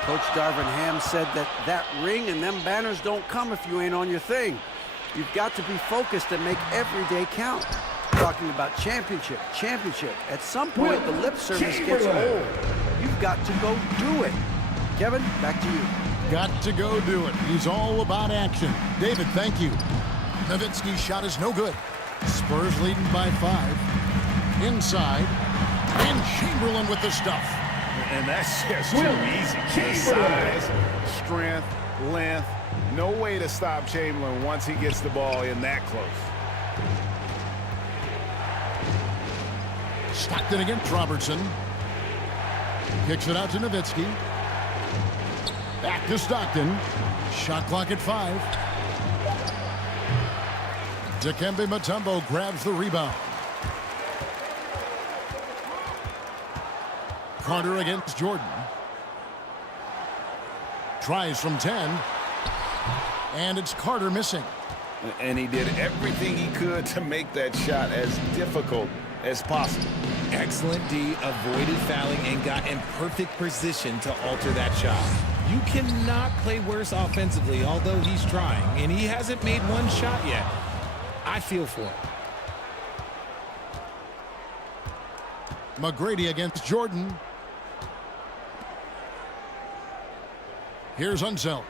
Coach Darvin Ham said that ring and them banners don't come if you ain't on your thing. You've got to be focused and make every day count. Talking about championship. At some point, the lip service gets old. You've got to go do it. Kevin, back to you. Got to go do it. He's all about action. David, thank you. Nowitzki's shot is no good. Spurs leading by 5. Inside. And Chamberlain with the stuff. And that's just too easy. The size, strength, length. No way to stop Chamberlain once he gets the ball in that close. Stockton against Robertson. Kicks it out to Nowitzki. Back to Stockton. Shot clock at 5. Dikembe Mutombo grabs the rebound. Carter against Jordan. Tries from 10. And it's Carter missing. And he did everything he could to make that shot as difficult as possible. Excellent D, avoided fouling and got in perfect position to alter that shot. You cannot play worse offensively, although he's trying, and he hasn't made one shot yet. I feel for him. McGrady against Jordan. Here's Unseld.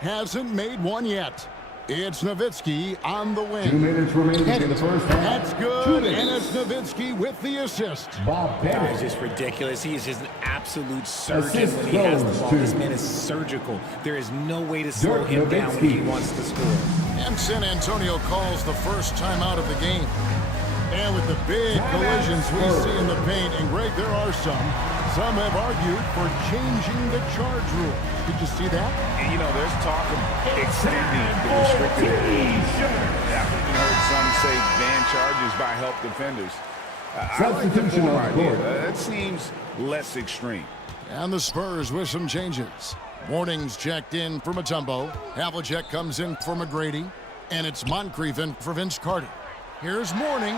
Hasn't made one yet. It's Nowitzki on the wing. 2 minutes remaining in the first half. That's good, and it's Nowitzki with the assist. Bob That is just ridiculous. He is just an absolute surgeon when he has the ball. This man is surgical. There is no way to slow him down when he wants to score. And San Antonio calls the first timeout of the game. And with the big collisions we see in the paint, and Greg, there are some. Some have argued for changing the charge rule. Did you see that? And you know, there's talk of extending the restricted area. I've even heard some say ban charges by help defenders. I like the former idea. That seems less extreme. And the Spurs with some changes. Morning's checked in for Mutombo. Havlicek comes in for McGrady. And it's Moncrief in for Vince Carter. Here's Morning.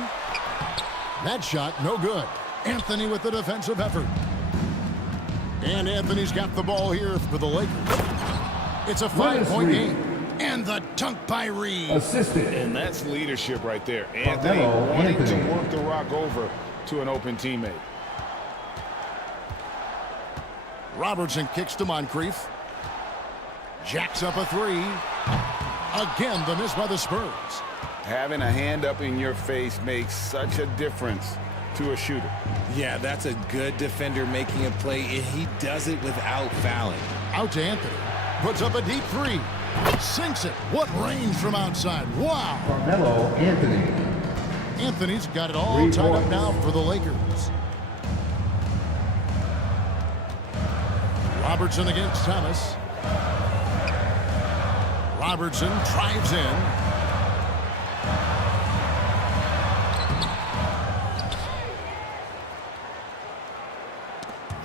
That shot, no good. Anthony with the defensive effort. And Anthony's got the ball here for the Lakers. It's a 5-point game. And the dunk by Reed. Assisted. And that's leadership right there. Anthony wanting to work the rock over to an open teammate. Robertson kicks to Moncrief. Jacks up a 3. Again, the miss by the Spurs. Having a hand up in your face makes such a difference to a shooter. Yeah, that's a good defender making a play, and he does it without fouling. Out to Anthony. Puts up a deep 3. Sinks it. What range from outside. Wow. Carmelo Anthony. Anthony's got it all tied up now for the Lakers. Robertson against Thomas. Robertson drives in.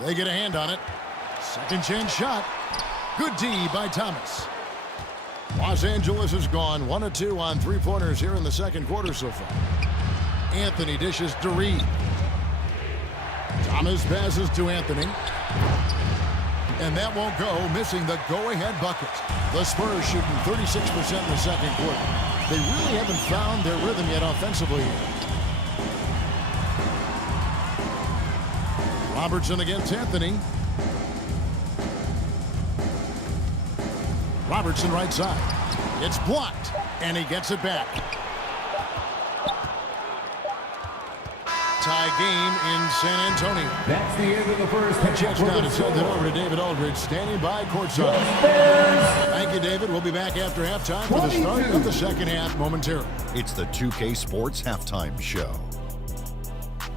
They get a hand on it. Second chance shot. Good D by Thomas. Los Angeles has gone 1 of 2 on 3-pointers here in the second quarter so far. Anthony dishes to Reed. Thomas passes to Anthony. And that won't go, missing the go-ahead bucket. The Spurs shooting 36% in the second quarter. They really haven't found their rhythm yet offensively. Robertson against Anthony. Robertson right side. It's blocked, and he gets it back. Tie game in San Antonio. That's the end of the first half. Check's got it sent it over to David Aldridge, standing by courtside. Thank you, David. We'll be back after halftime for the start of the second half momentarily. It's the 2K Sports Halftime Show.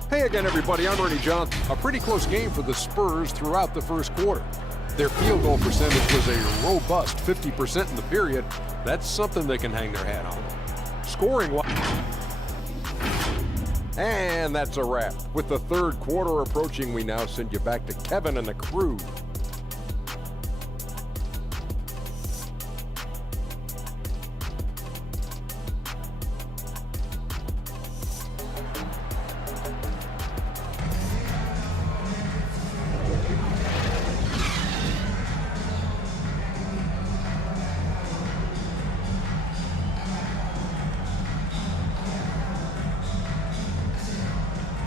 Hey again, everybody. I'm Ernie Johnson. A pretty close game for the Spurs throughout the first quarter. Their field goal percentage was a robust 50% in the period. That's something they can hang their hat on. Scoring-wise. And that's a wrap. With the third quarter approaching, we now send you back to Kevin and the crew.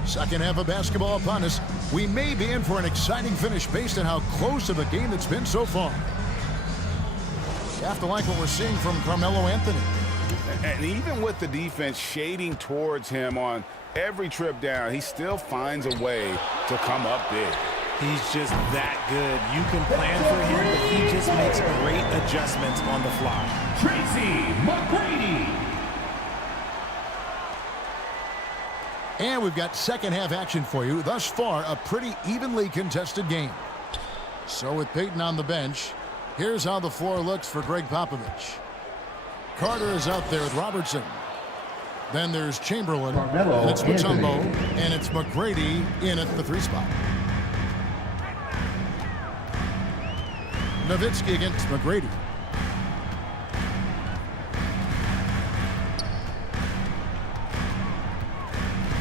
Second half of basketball upon us. We may be in for an exciting finish based on how close of a game it's been so far. You have to like what we're seeing from Carmelo Anthony. And even with the defense shading towards him on every trip down, he still finds a way to come up big. He's just that good. You can plan for him, but he just makes great adjustments on the fly. Tracy McGrady. And we've got second half action for you. Thus far, a pretty evenly contested game. So with Peyton on the bench, here's how the floor looks for Greg Popovich. Carter is out there with Robertson. Then there's Chamberlain, Carmelo and it's Mutombo, Anthony. and it's McGrady in at the 3 spot. Nowitzki against McGrady.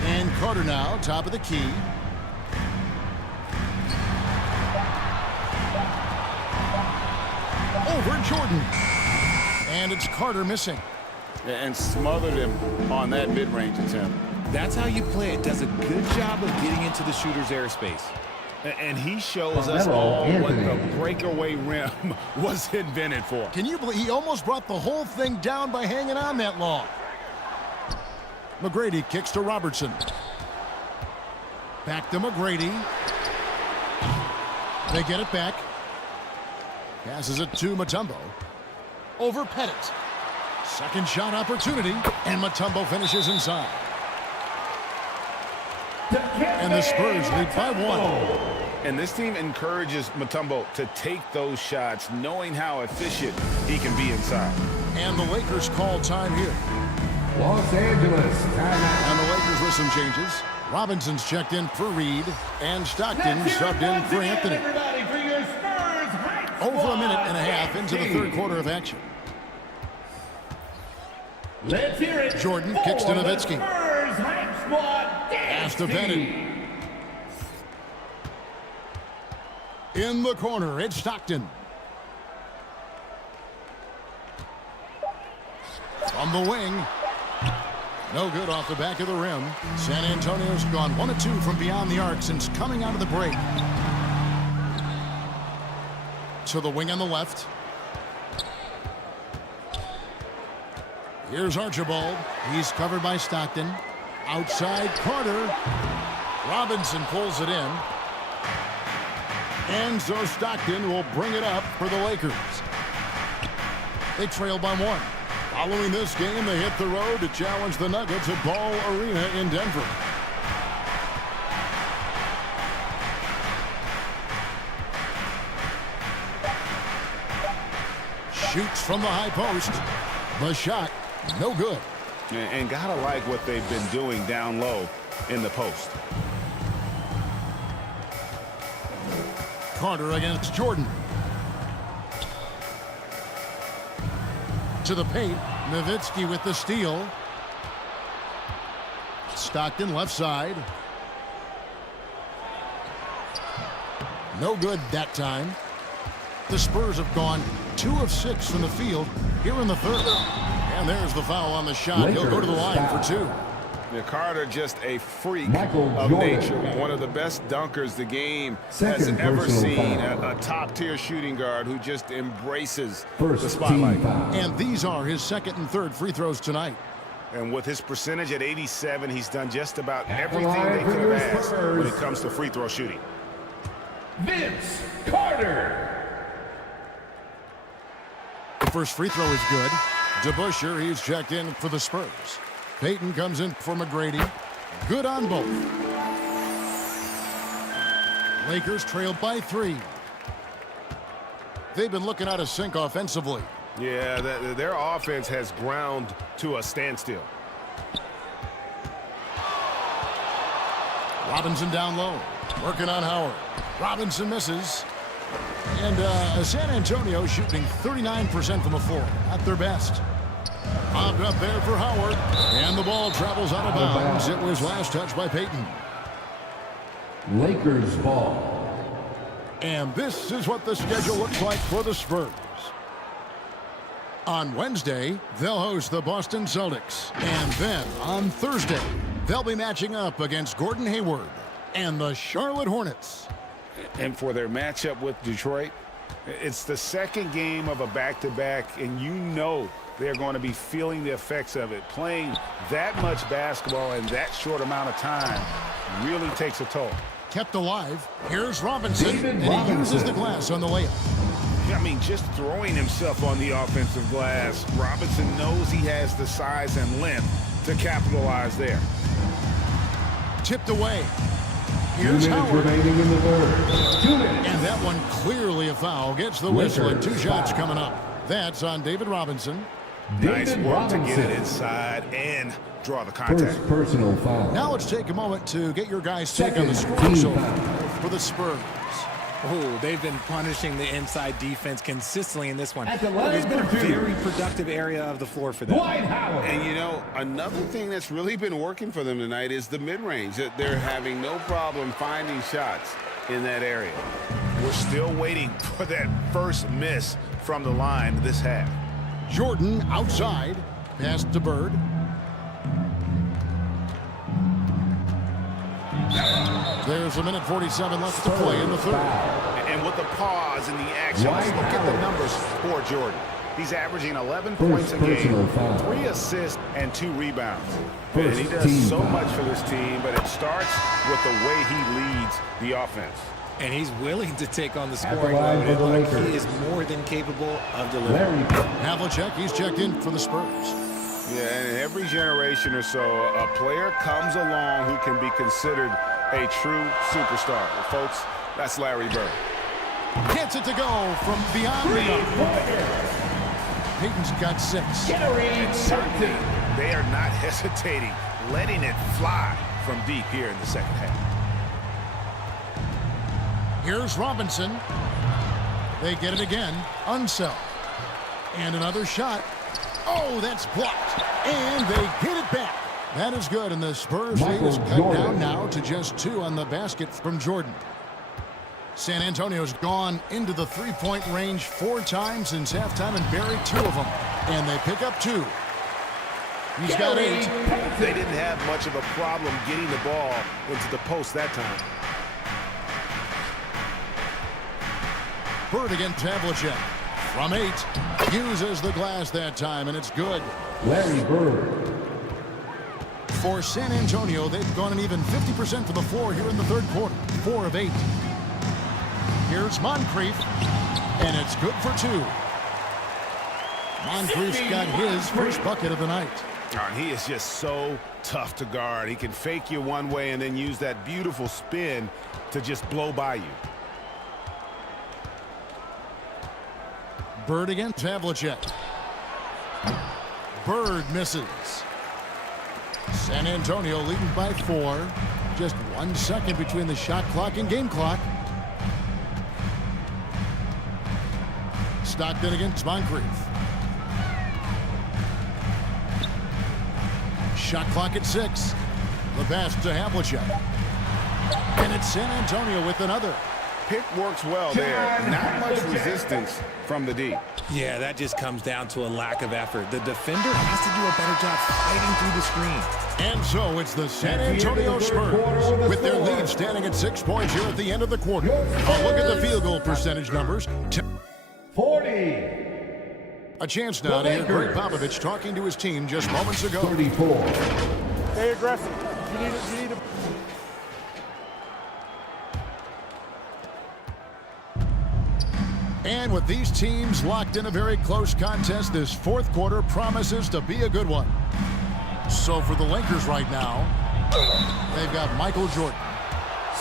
And Carter now, top of the key. Over Jordan. And it's Carter missing. And smothered him on that mid-range attempt. That's how you play it. Does a good job of getting into the shooter's airspace. And he shows us all what the breakaway rim was invented for. Can you believe he almost brought the whole thing down by hanging on that long? McGrady kicks to Robertson. Back to McGrady. They get it back. Passes it to Mutombo. Over Pettit. Second shot opportunity, and Mutombo finishes inside. And the Spurs lead by 1. And this team encourages Mutombo to take those shots, knowing how efficient he can be inside. And the Lakers call time here. Los Angeles timeout. And the Lakers with some changes. Robinson's checked in for Reed, and Stockton subbed in for Anthony. Over a minute and a half into the third quarter of action. Let's hear it. Jordan kicks to Nowitzki. Pass to Bennett. In the corner, it's Stockton. From the wing. No good off the back of the rim. San Antonio's gone 1 of 2 from beyond the arc since coming out of the break. To the wing on the left. Here's Archibald. He's covered by Stockton. Outside Carter. Robinson pulls it in. And so Stockton will bring it up for the Lakers. They trail by 1. Following this game, they hit the road to challenge the Nuggets at Ball Arena in Denver. Shoots from the high post. The shot, no good. And gotta like what they've been doing down low in the post. Carter against Jordan. To the paint. Nowitzki with the steal. Stockton left side. No good that time. The Spurs have gone 2 of 6 from the field here in the third. And there's the foul on the shot. He'll go to the line for 2. Carter just a freak Michael of Jordan. nature. One of the best dunkers the game has Second ever personal seen. foul. A top-tier shooting guard who just embraces First the spotlight. team foul. And these are his second and third free throws tonight. And with his percentage at 87, he's done just about At the everything line they for could your have asked Spurs. when it comes to free throw shooting. Vince Carter. The first free throw is good. DeBusschere, he's checked in for the Spurs. Peyton comes in for McGrady. Good on both. Lakers trail by 3. They've been looking out of sync offensively. Yeah, their offense has ground to a standstill. Robinson down low. Working on Howard. Robinson misses. And San Antonio shooting 39% from the floor. Not their best. Popped up there for Howard. And the ball travels out of bounds. It was last touched by Peyton. Lakers ball. And this is what the schedule looks like for the Spurs. On Wednesday, they'll host the Boston Celtics. And then on Thursday, they'll be matching up against Gordon Hayward and the Charlotte Hornets. And for their matchup with Detroit, it's the second game of a back-to-back, and you know they're going to be feeling the effects of it. Playing that much basketball in that short amount of time really takes a toll. Kept alive. Here's Robinson, and he uses the glass on the layup. I mean, just throwing himself on the offensive glass. Robinson knows he has the size and length to capitalize there. Tipped away. Here's Howard. Remaining in the third. 2 minutes. And that one clearly a foul. Gets the whistle and 2 shots coming up. That's on David Robinson. Nice work to get it inside and draw the contact. First personal foul. Now let's take a moment to get your guys' take on the score so for the Spurs. Oh, they've been punishing the inside defense consistently in this one. At the line It's been a for two. very productive area of the floor for them. Dwight Howard. And, you know, another thing that's really been working for them tonight is the mid-range. They're having no problem finding shots in that area. We're still waiting for that first miss from the line this half. Jordan outside. Pass to Bird. There's a minute 47 left to play in the third. And with the pause in the action, let's look at the numbers for Jordan. He's averaging 11 points a game, 3 assists, and 2 rebounds. And he does so much for this team, but it starts with the way he leads the offense. And he's willing to take on the scoring load. He is more than capable of delivering. Havlicek, he's checked in for the Spurs. Yeah, and in every generation or so, a player comes along who can be considered a true superstar. Well, folks, that's Larry Bird. Gets it to go from beyond the arc. Peyton's got 6. They are not hesitating, letting it fly from deep here in the second half. Here's Robinson. They get it again. Unseld. And another shot. Oh, that's blocked. And they get it back. That is good, and the Spurs lead is cut down now to just 2 on the basket from Jordan. San Antonio's gone into the three-point range 4 times since halftime and buried 2 of them. And they pick up 2. He's got 8. They didn't have much of a problem getting the ball into the post that time. Bird against Havlicek. From 8. Uses the glass that time, and it's good. Larry Bird. For San Antonio, they've gone an even 50% from the floor here in the third quarter. 4 of 8. Here's Moncrief, and it's good for 2. Moncrief's got his first bucket of the night. And he is just so tough to guard. He can fake you one way and then use that beautiful spin to just blow by you. Bird against Havlicek. Bird misses. San Antonio leading by 4. Just 1 second between the shot clock and game clock. Stockton against Moncrief. Shot clock at 6. The pass to Havlicek. And it's San Antonio with another. Pick works well there. Not much resistance from the D. Yeah, that just comes down to a lack of effort. The defender has to do a better job fighting through the screen. And so it's the San Antonio Spurs with their lead standing at 6 points here at the end of the quarter. A look at the field goal percentage numbers. 40. A chance now to hear Greg Popovich talking to his team just moments ago. 34. Stay aggressive. You need to. And with these teams locked in a very close contest, this fourth quarter promises to be a good one. So for the Lakers right now, they've got Michael Jordan.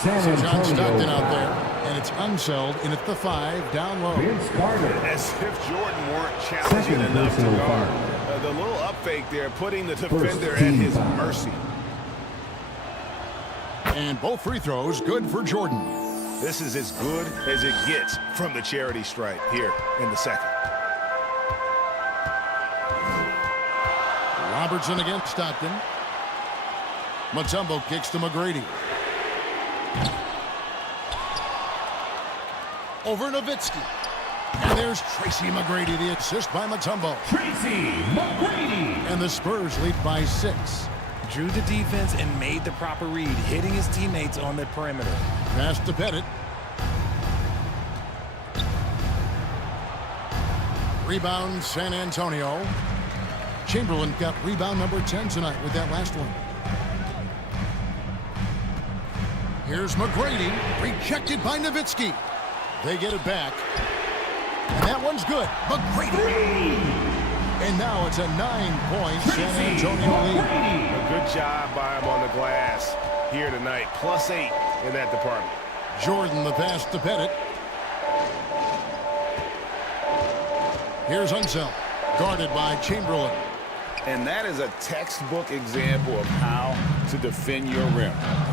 John Stockton out there, and it's Unseld in at the 5, down low. As if Jordan weren't challenging enough to guard. The little up fake there, putting the defender at his mercy. And both free throws good for Jordan. This is as good as it gets from the charity stripe here in the second. Robertson against Stockton. Mutombo kicks to McGrady. Over Nowitzki. And there's Tracy McGrady, the assist by Mutombo. Tracy McGrady. And the Spurs lead by 6. Drew the defense and made the proper read, hitting his teammates on the perimeter. Pass to Pettit. Rebound San Antonio. Chamberlain got rebound number 10 tonight with that last one. Here's McGrady, rejected by Nowitzki. They get it back. And that one's good. McGrady. And now it's a 9-point San Antonio lead. A good job by him on the glass here tonight. +8 in that department. Jordan the pass to Pettit. Here's Unseld, guarded by Chamberlain. And that is a textbook example of how to defend your rim.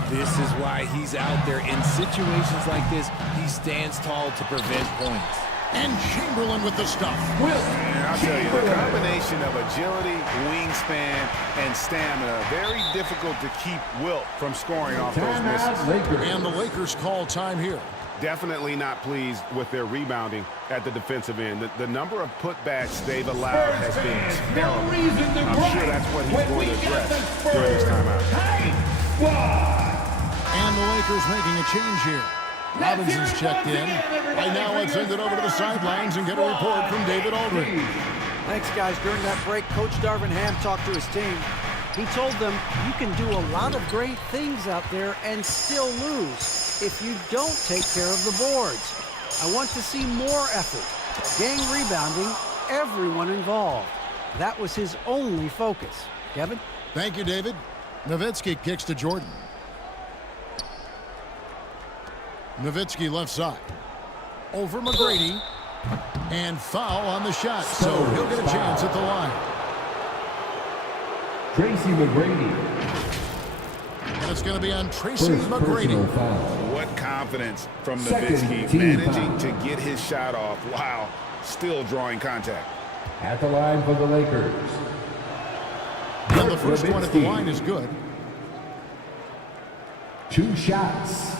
This is why he's out there in situations like this. He stands tall to prevent points. And Chamberlain with the stuff. And I'll tell you, the combination of agility, wingspan, and stamina, very difficult to keep Wilt from scoring off those misses. And the Lakers call time here. Definitely not pleased with their rebounding at the defensive end. The number of putbacks they've allowed has been terrible. I'm sure that's what he's going to address during this timeout. And the Lakers making a change here. Robinson's checked in. Right now, let's send it over to the sidelines and get a report from David Aldridge. Thanks, guys. During that break, Coach Darvin Ham talked to his team. He told them, you can do a lot of great things out there and still lose if you don't take care of the boards. I want to see more effort. Gang rebounding, everyone involved. That was his only focus. Kevin? Thank you, David. Nowitzki kicks to Jordan. Nowitzki left side. Over McGrady. And foul on the shot. So he'll get a chance at the line. Tracy McGrady. And it's going to be on Tracy McGrady. What confidence from Nowitzki, managing to get his shot off while still drawing contact. At the line for the Lakers. And the first one at the line is good. 2 shots.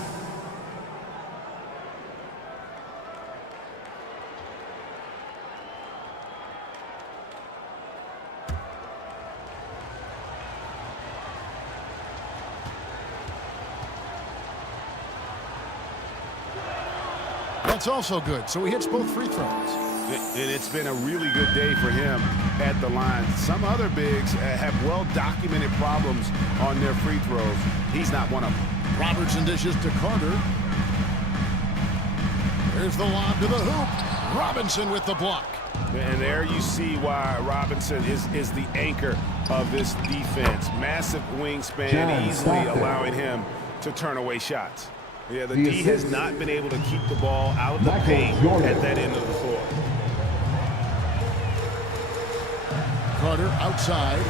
That's also good, so he hits both free throws. And it's been a really good day for him at the line. Some other bigs have well-documented problems on their free throws. He's not one of them. Robertson dishes to Carter. There's the lob to the hoop. Robinson with the block. And there you see why Robinson is the anchor of this defense. Massive wingspan, easily allowing him to turn away shots. Yeah, the D has not been able to keep the ball out of the paint at that end of the floor. Carter outside.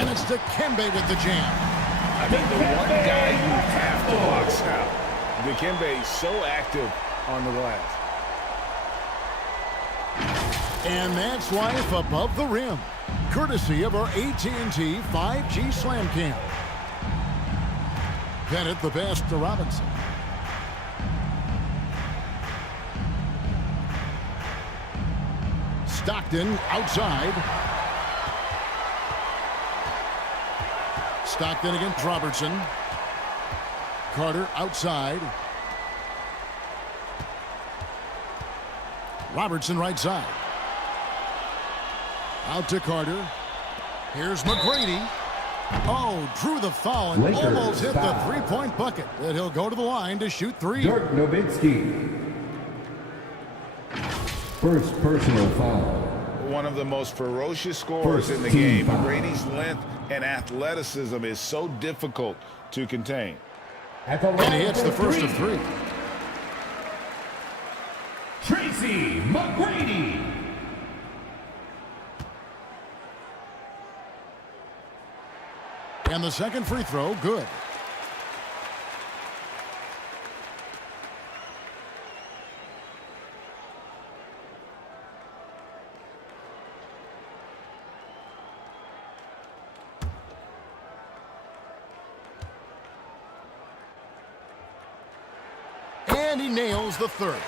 And it's Dikembe with the jam. I mean, the one guy you have to box out. Dikembe so active on the glass. And that's life above the rim. Courtesy of our AT&T 5G Slam Cam. Bennett the pass to Robinson. Stockton outside. Stockton against Robertson. Carter outside. Robertson right side. Out to Carter. Here's McGrady. Oh, drew the foul and Lakers almost hit the foul. three-point bucket. But he'll go to the line to shoot 3. Dirk Nowitzki. First personal foul. One of the most ferocious scorers in the game. McGrady's length and athleticism is so difficult to contain. And he hits the first of 3. Tracy McGrady. And the second free throw, good. And he nails the third.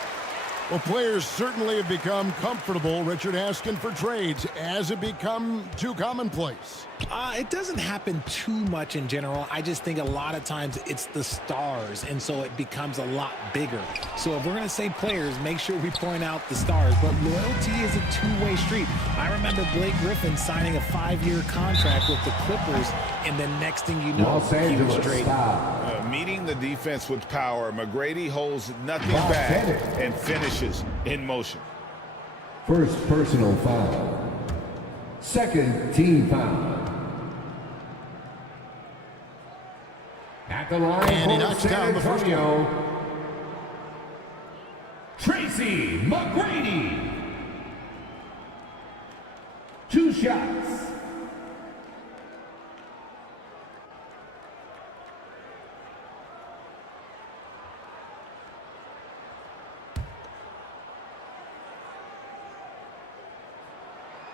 Well, players certainly have become comfortable, Richard, asking for trades. Has it become too commonplace? It doesn't happen too much in general. I just think a lot of times it's the stars, and so it becomes a lot bigger. So if we're going to say players, make sure we point out the stars. But loyalty is a two-way street. I remember Blake Griffin signing a 5-year contract with the Clippers, and the next thing you know, he was traded. Meeting the defense with power, McGrady holds nothing back and finishes in motion. First personal foul. Second team foul. At the line and he for knocks San down the first Antonio, one. Tracy McGrady. 2 shots.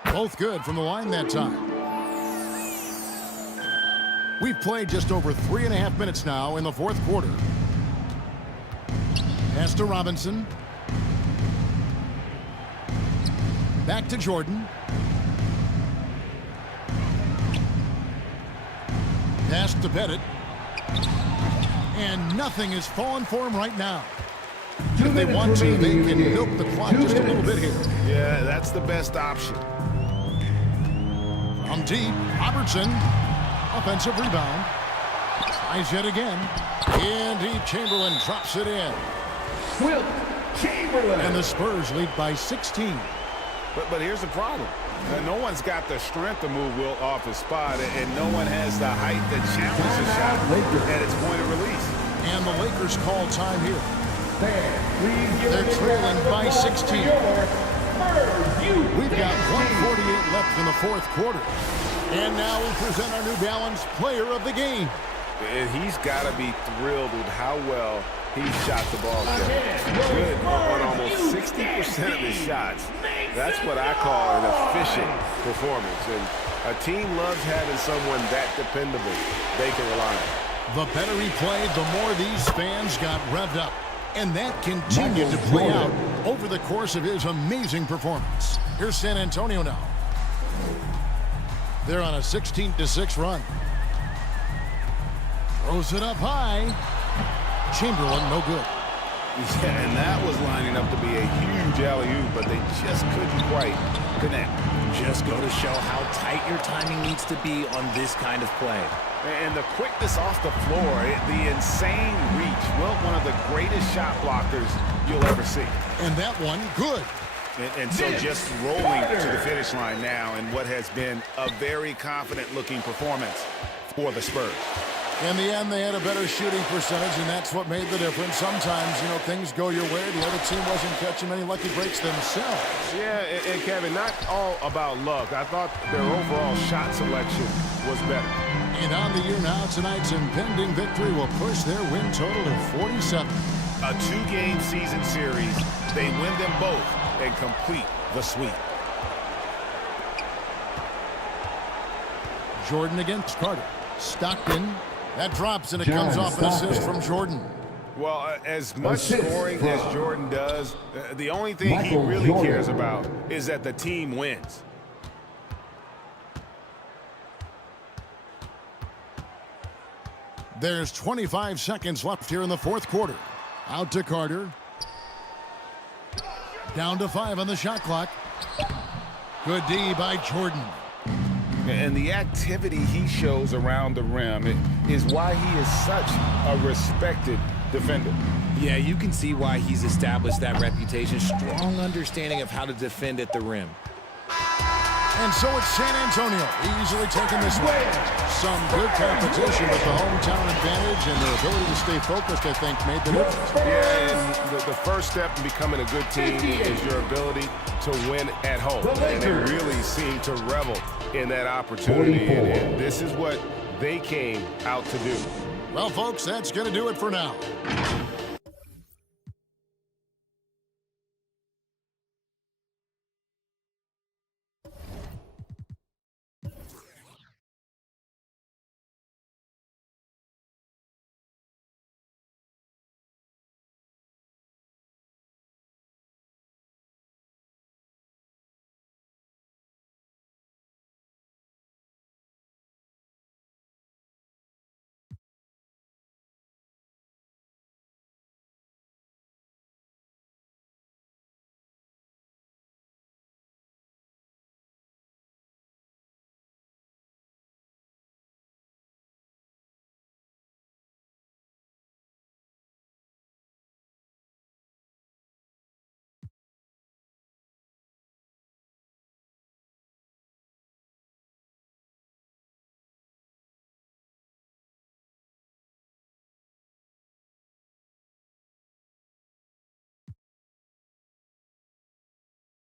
Both good from the line that time. We've played just over 3.5 minutes now in the fourth quarter. Pass to Robinson. Back to Jordan. Pass to Pettit. And nothing is falling for him right now. If they want to, they can milk the clock just a little bit here. Yeah, that's the best option. From deep, Robertson. Offensive rebound. Tries yet again. Indeed, Chamberlain drops it in. Wilt Chamberlain. And the Spurs lead by 16. But here's the problem. No one's got the strength to move Wilt off his spot, and no one has the height to challenge the shot at its point of release. And the Lakers call time here. They're trailing by 16. We've got 1:48 left in the fourth quarter. And now we present our New Balance player of the game. And he's got to be thrilled with how well he shot the ball. Good on almost 60% of his shots. That's what I call an efficient performance. And a team loves having someone that dependable they can rely on. The better he played, the more these fans got revved up. And that continued to play out over the course of his amazing performance. Here's San Antonio now. They're on a 16-6 run. Throws it up high. Chamberlain, no good. Yeah, and that was lining up to be a huge alley-oop, but they just couldn't quite connect. Just go to show how tight your timing needs to be on this kind of play. And the quickness off the floor, the insane reach. Wilt, one of the greatest shot blockers you'll ever see. And that one, good. And so just rolling to the finish line now in what has been a very confident-looking performance for the Spurs. In the end, they had a better shooting percentage, and that's what made the difference. Sometimes, you know, things go your way. The other team wasn't catching many lucky breaks themselves. Yeah, and Kevin, not all about luck. I thought their overall shot selection was better. And on the year now, tonight's impending victory will push their win total to 47. A 2-game season series. They win them both and complete the sweep. Jordan against Carter. Stockton. That drops, and it comes off an assist from Jordan. Well, as much scoring as Jordan does, the only thing he really cares about is that the team wins. There's 25 seconds left here in the fourth quarter. Out to Carter. Down to 5 on the shot clock. Good D by Jordan. And the activity he shows around the rim is why he is such a respected defender. Yeah, you can see why he's established that reputation. Strong understanding of how to defend at the rim. And so it's San Antonio easily taking this one. Some good competition, but the hometown advantage and their ability to stay focused, I think, made the difference. Yeah, and the first step in becoming a good team is your ability to win at home. And they really seem to revel in that opportunity. And this is what they came out to do. Well, folks, that's going to do it for now.